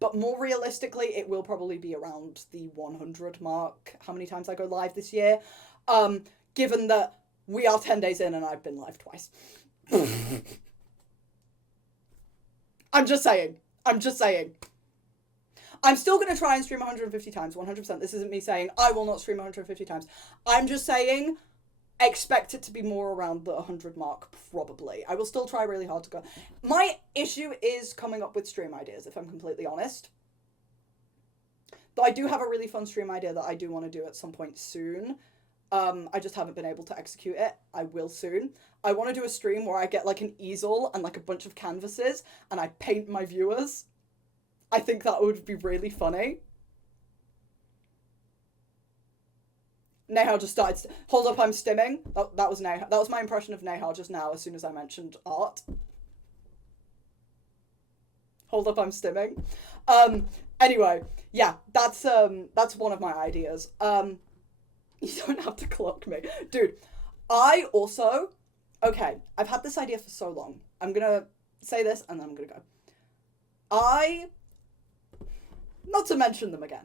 but more realistically, it will probably be around the 100 mark. How many times I go live this year? Given that we are 10 days in and I've been live twice. I'm just saying. I'm still going to try and stream 150 times, 100%. This isn't me saying I will not stream 150 times. I'm just saying expect it to be more around the 100 mark, probably. I will still try really hard to go. My issue is coming up with stream ideas, if I'm completely honest. Though I do have a really fun stream idea that I do want to do at some point soon. I just haven't been able to execute it. I will soon. I want to do a stream where I get like an easel and like a bunch of canvases and I paint my viewers. I think that would be really funny. Nehal just started. Hold up, I'm stimming. Oh, that was Nehal. That was my impression of Nehal just now. As soon as I mentioned art. Hold up, I'm stimming. Anyway, yeah, that's one of my ideas. You don't have to clock me, dude. Okay, I've had this idea for so long. I'm gonna say this and then I'm gonna go. Not to mention them again.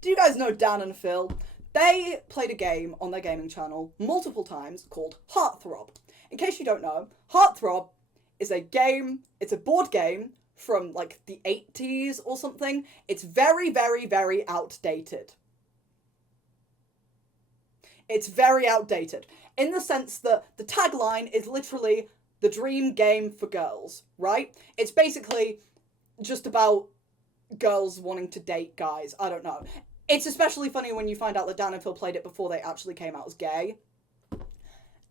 Do you guys know Dan and Phil? They played a game on their gaming channel multiple times called Heartthrob. In case you don't know, Heartthrob is a game, it's a board game from like the 80s or something. It's very, very, very outdated. It's very outdated in the sense that the tagline is literally the dream game for girls, right? It's basically just about girls wanting to date guys. I don't know. It's especially funny when you find out that Dan and Phil played it before they actually came out as gay.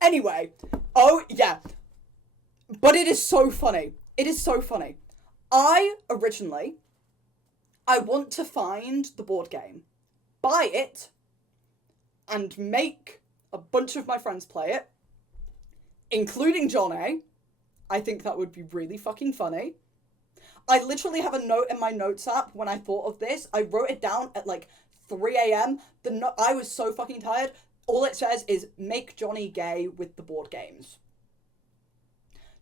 Anyway, oh yeah. But it is so funny. It is so funny. I want to find the board game, buy it, and make a bunch of my friends play it, including John A. I think that would be really fucking funny. I literally have a note in my notes app when I thought of this. I wrote it down at like 3 a.m. I was so fucking tired. All it says is, make Johnny gay with the board games.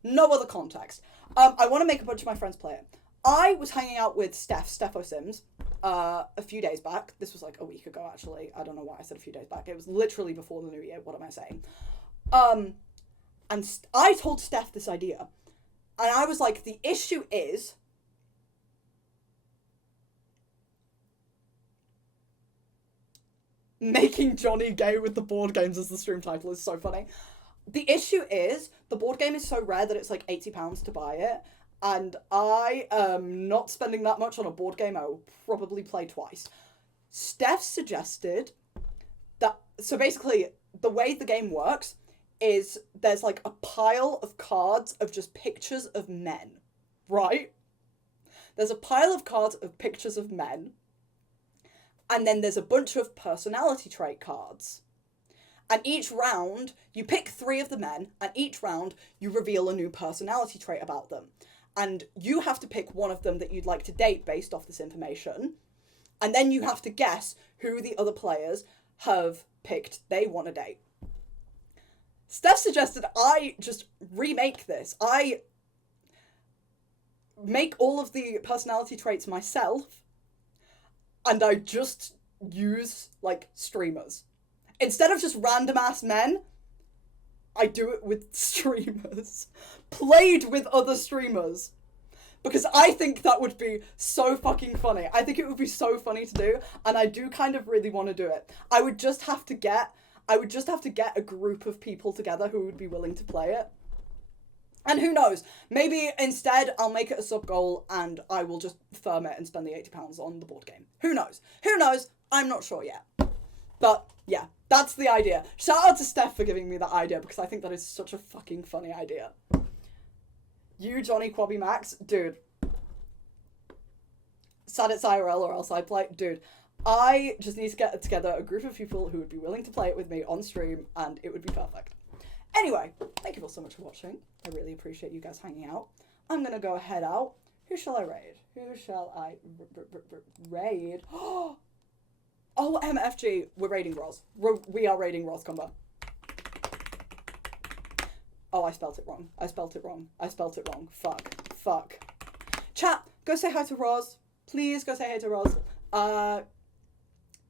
No other context. I want to make a bunch of my friends play it. I was hanging out with Stepho Sims, a few days back. This was like a week ago, actually. I don't know why I said a few days back. It was literally before the new year. What am I saying? And I told Steph this idea. And I was like, the issue is, making Johnny gay with the board games as the stream title is so funny. The issue is, the board game is so rare that it's like £80 to buy it. And I am not spending that much on a board game I will probably play twice. Steph suggested that, so basically, the way the game works is there's like a pile of cards of just pictures of men, right? There's a pile of cards of pictures of men, and then there's a bunch of personality trait cards. And each round, you pick 3 of the men, and each round, you reveal a new personality trait about them. And you have to pick one of them that you'd like to date based off this information. And then you have to guess who the other players have picked they want to date. Steph suggested I just remake this. I make all of the personality traits myself, and I just use, like, streamers. Instead of just random ass men, I do it with streamers. Played with other streamers. Because I think that would be so fucking funny. I think it would be so funny to do, and I do kind of really want to do it. I would just have to get a group of people together who would be willing to play it. And who knows, maybe instead I'll make it a sub goal and I will just firm it and spend the £80 on the board game. Who knows? Who knows? I'm not sure yet. But yeah, that's the idea. Shout out to Steph for giving me that idea, because I think that is such a fucking funny idea. You, Johnny Quabby Max, dude. Sad it's IRL or else I'd play. Dude, I just need to get together a group of people who would be willing to play it with me on stream, and it would be perfect. Anyway, thank you all so much for watching. I really appreciate you guys hanging out. I'm gonna go head out. Who shall I raid? Who shall I raid? Oh, MFG, we're raiding Roz. We are raiding Roz Combo. Oh, I spelt it wrong. I spelt it wrong. Fuck. Chat, go say hi to Roz. Please go say hi to Roz.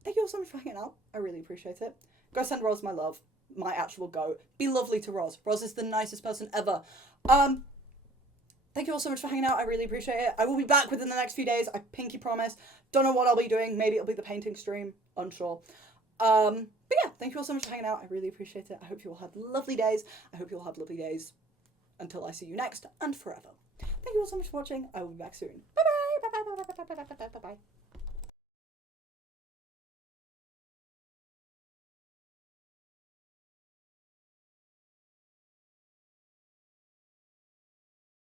Thank you all so much for hanging out. I really appreciate it. Go send Roz my love. My actual goat. Be lovely to Roz. Roz is the nicest person ever. Thank you all so much for hanging out. I really appreciate it. I will be back within the next few days. I pinky promise. Don't know what I'll be doing. Maybe it'll be the painting stream. Unsure. But yeah, thank you all so much for hanging out. I really appreciate it. I hope you all have lovely days. I hope you all have lovely days until I see you next and forever. Thank you all so much for watching. I will be back soon. Bye-bye. Bye-bye.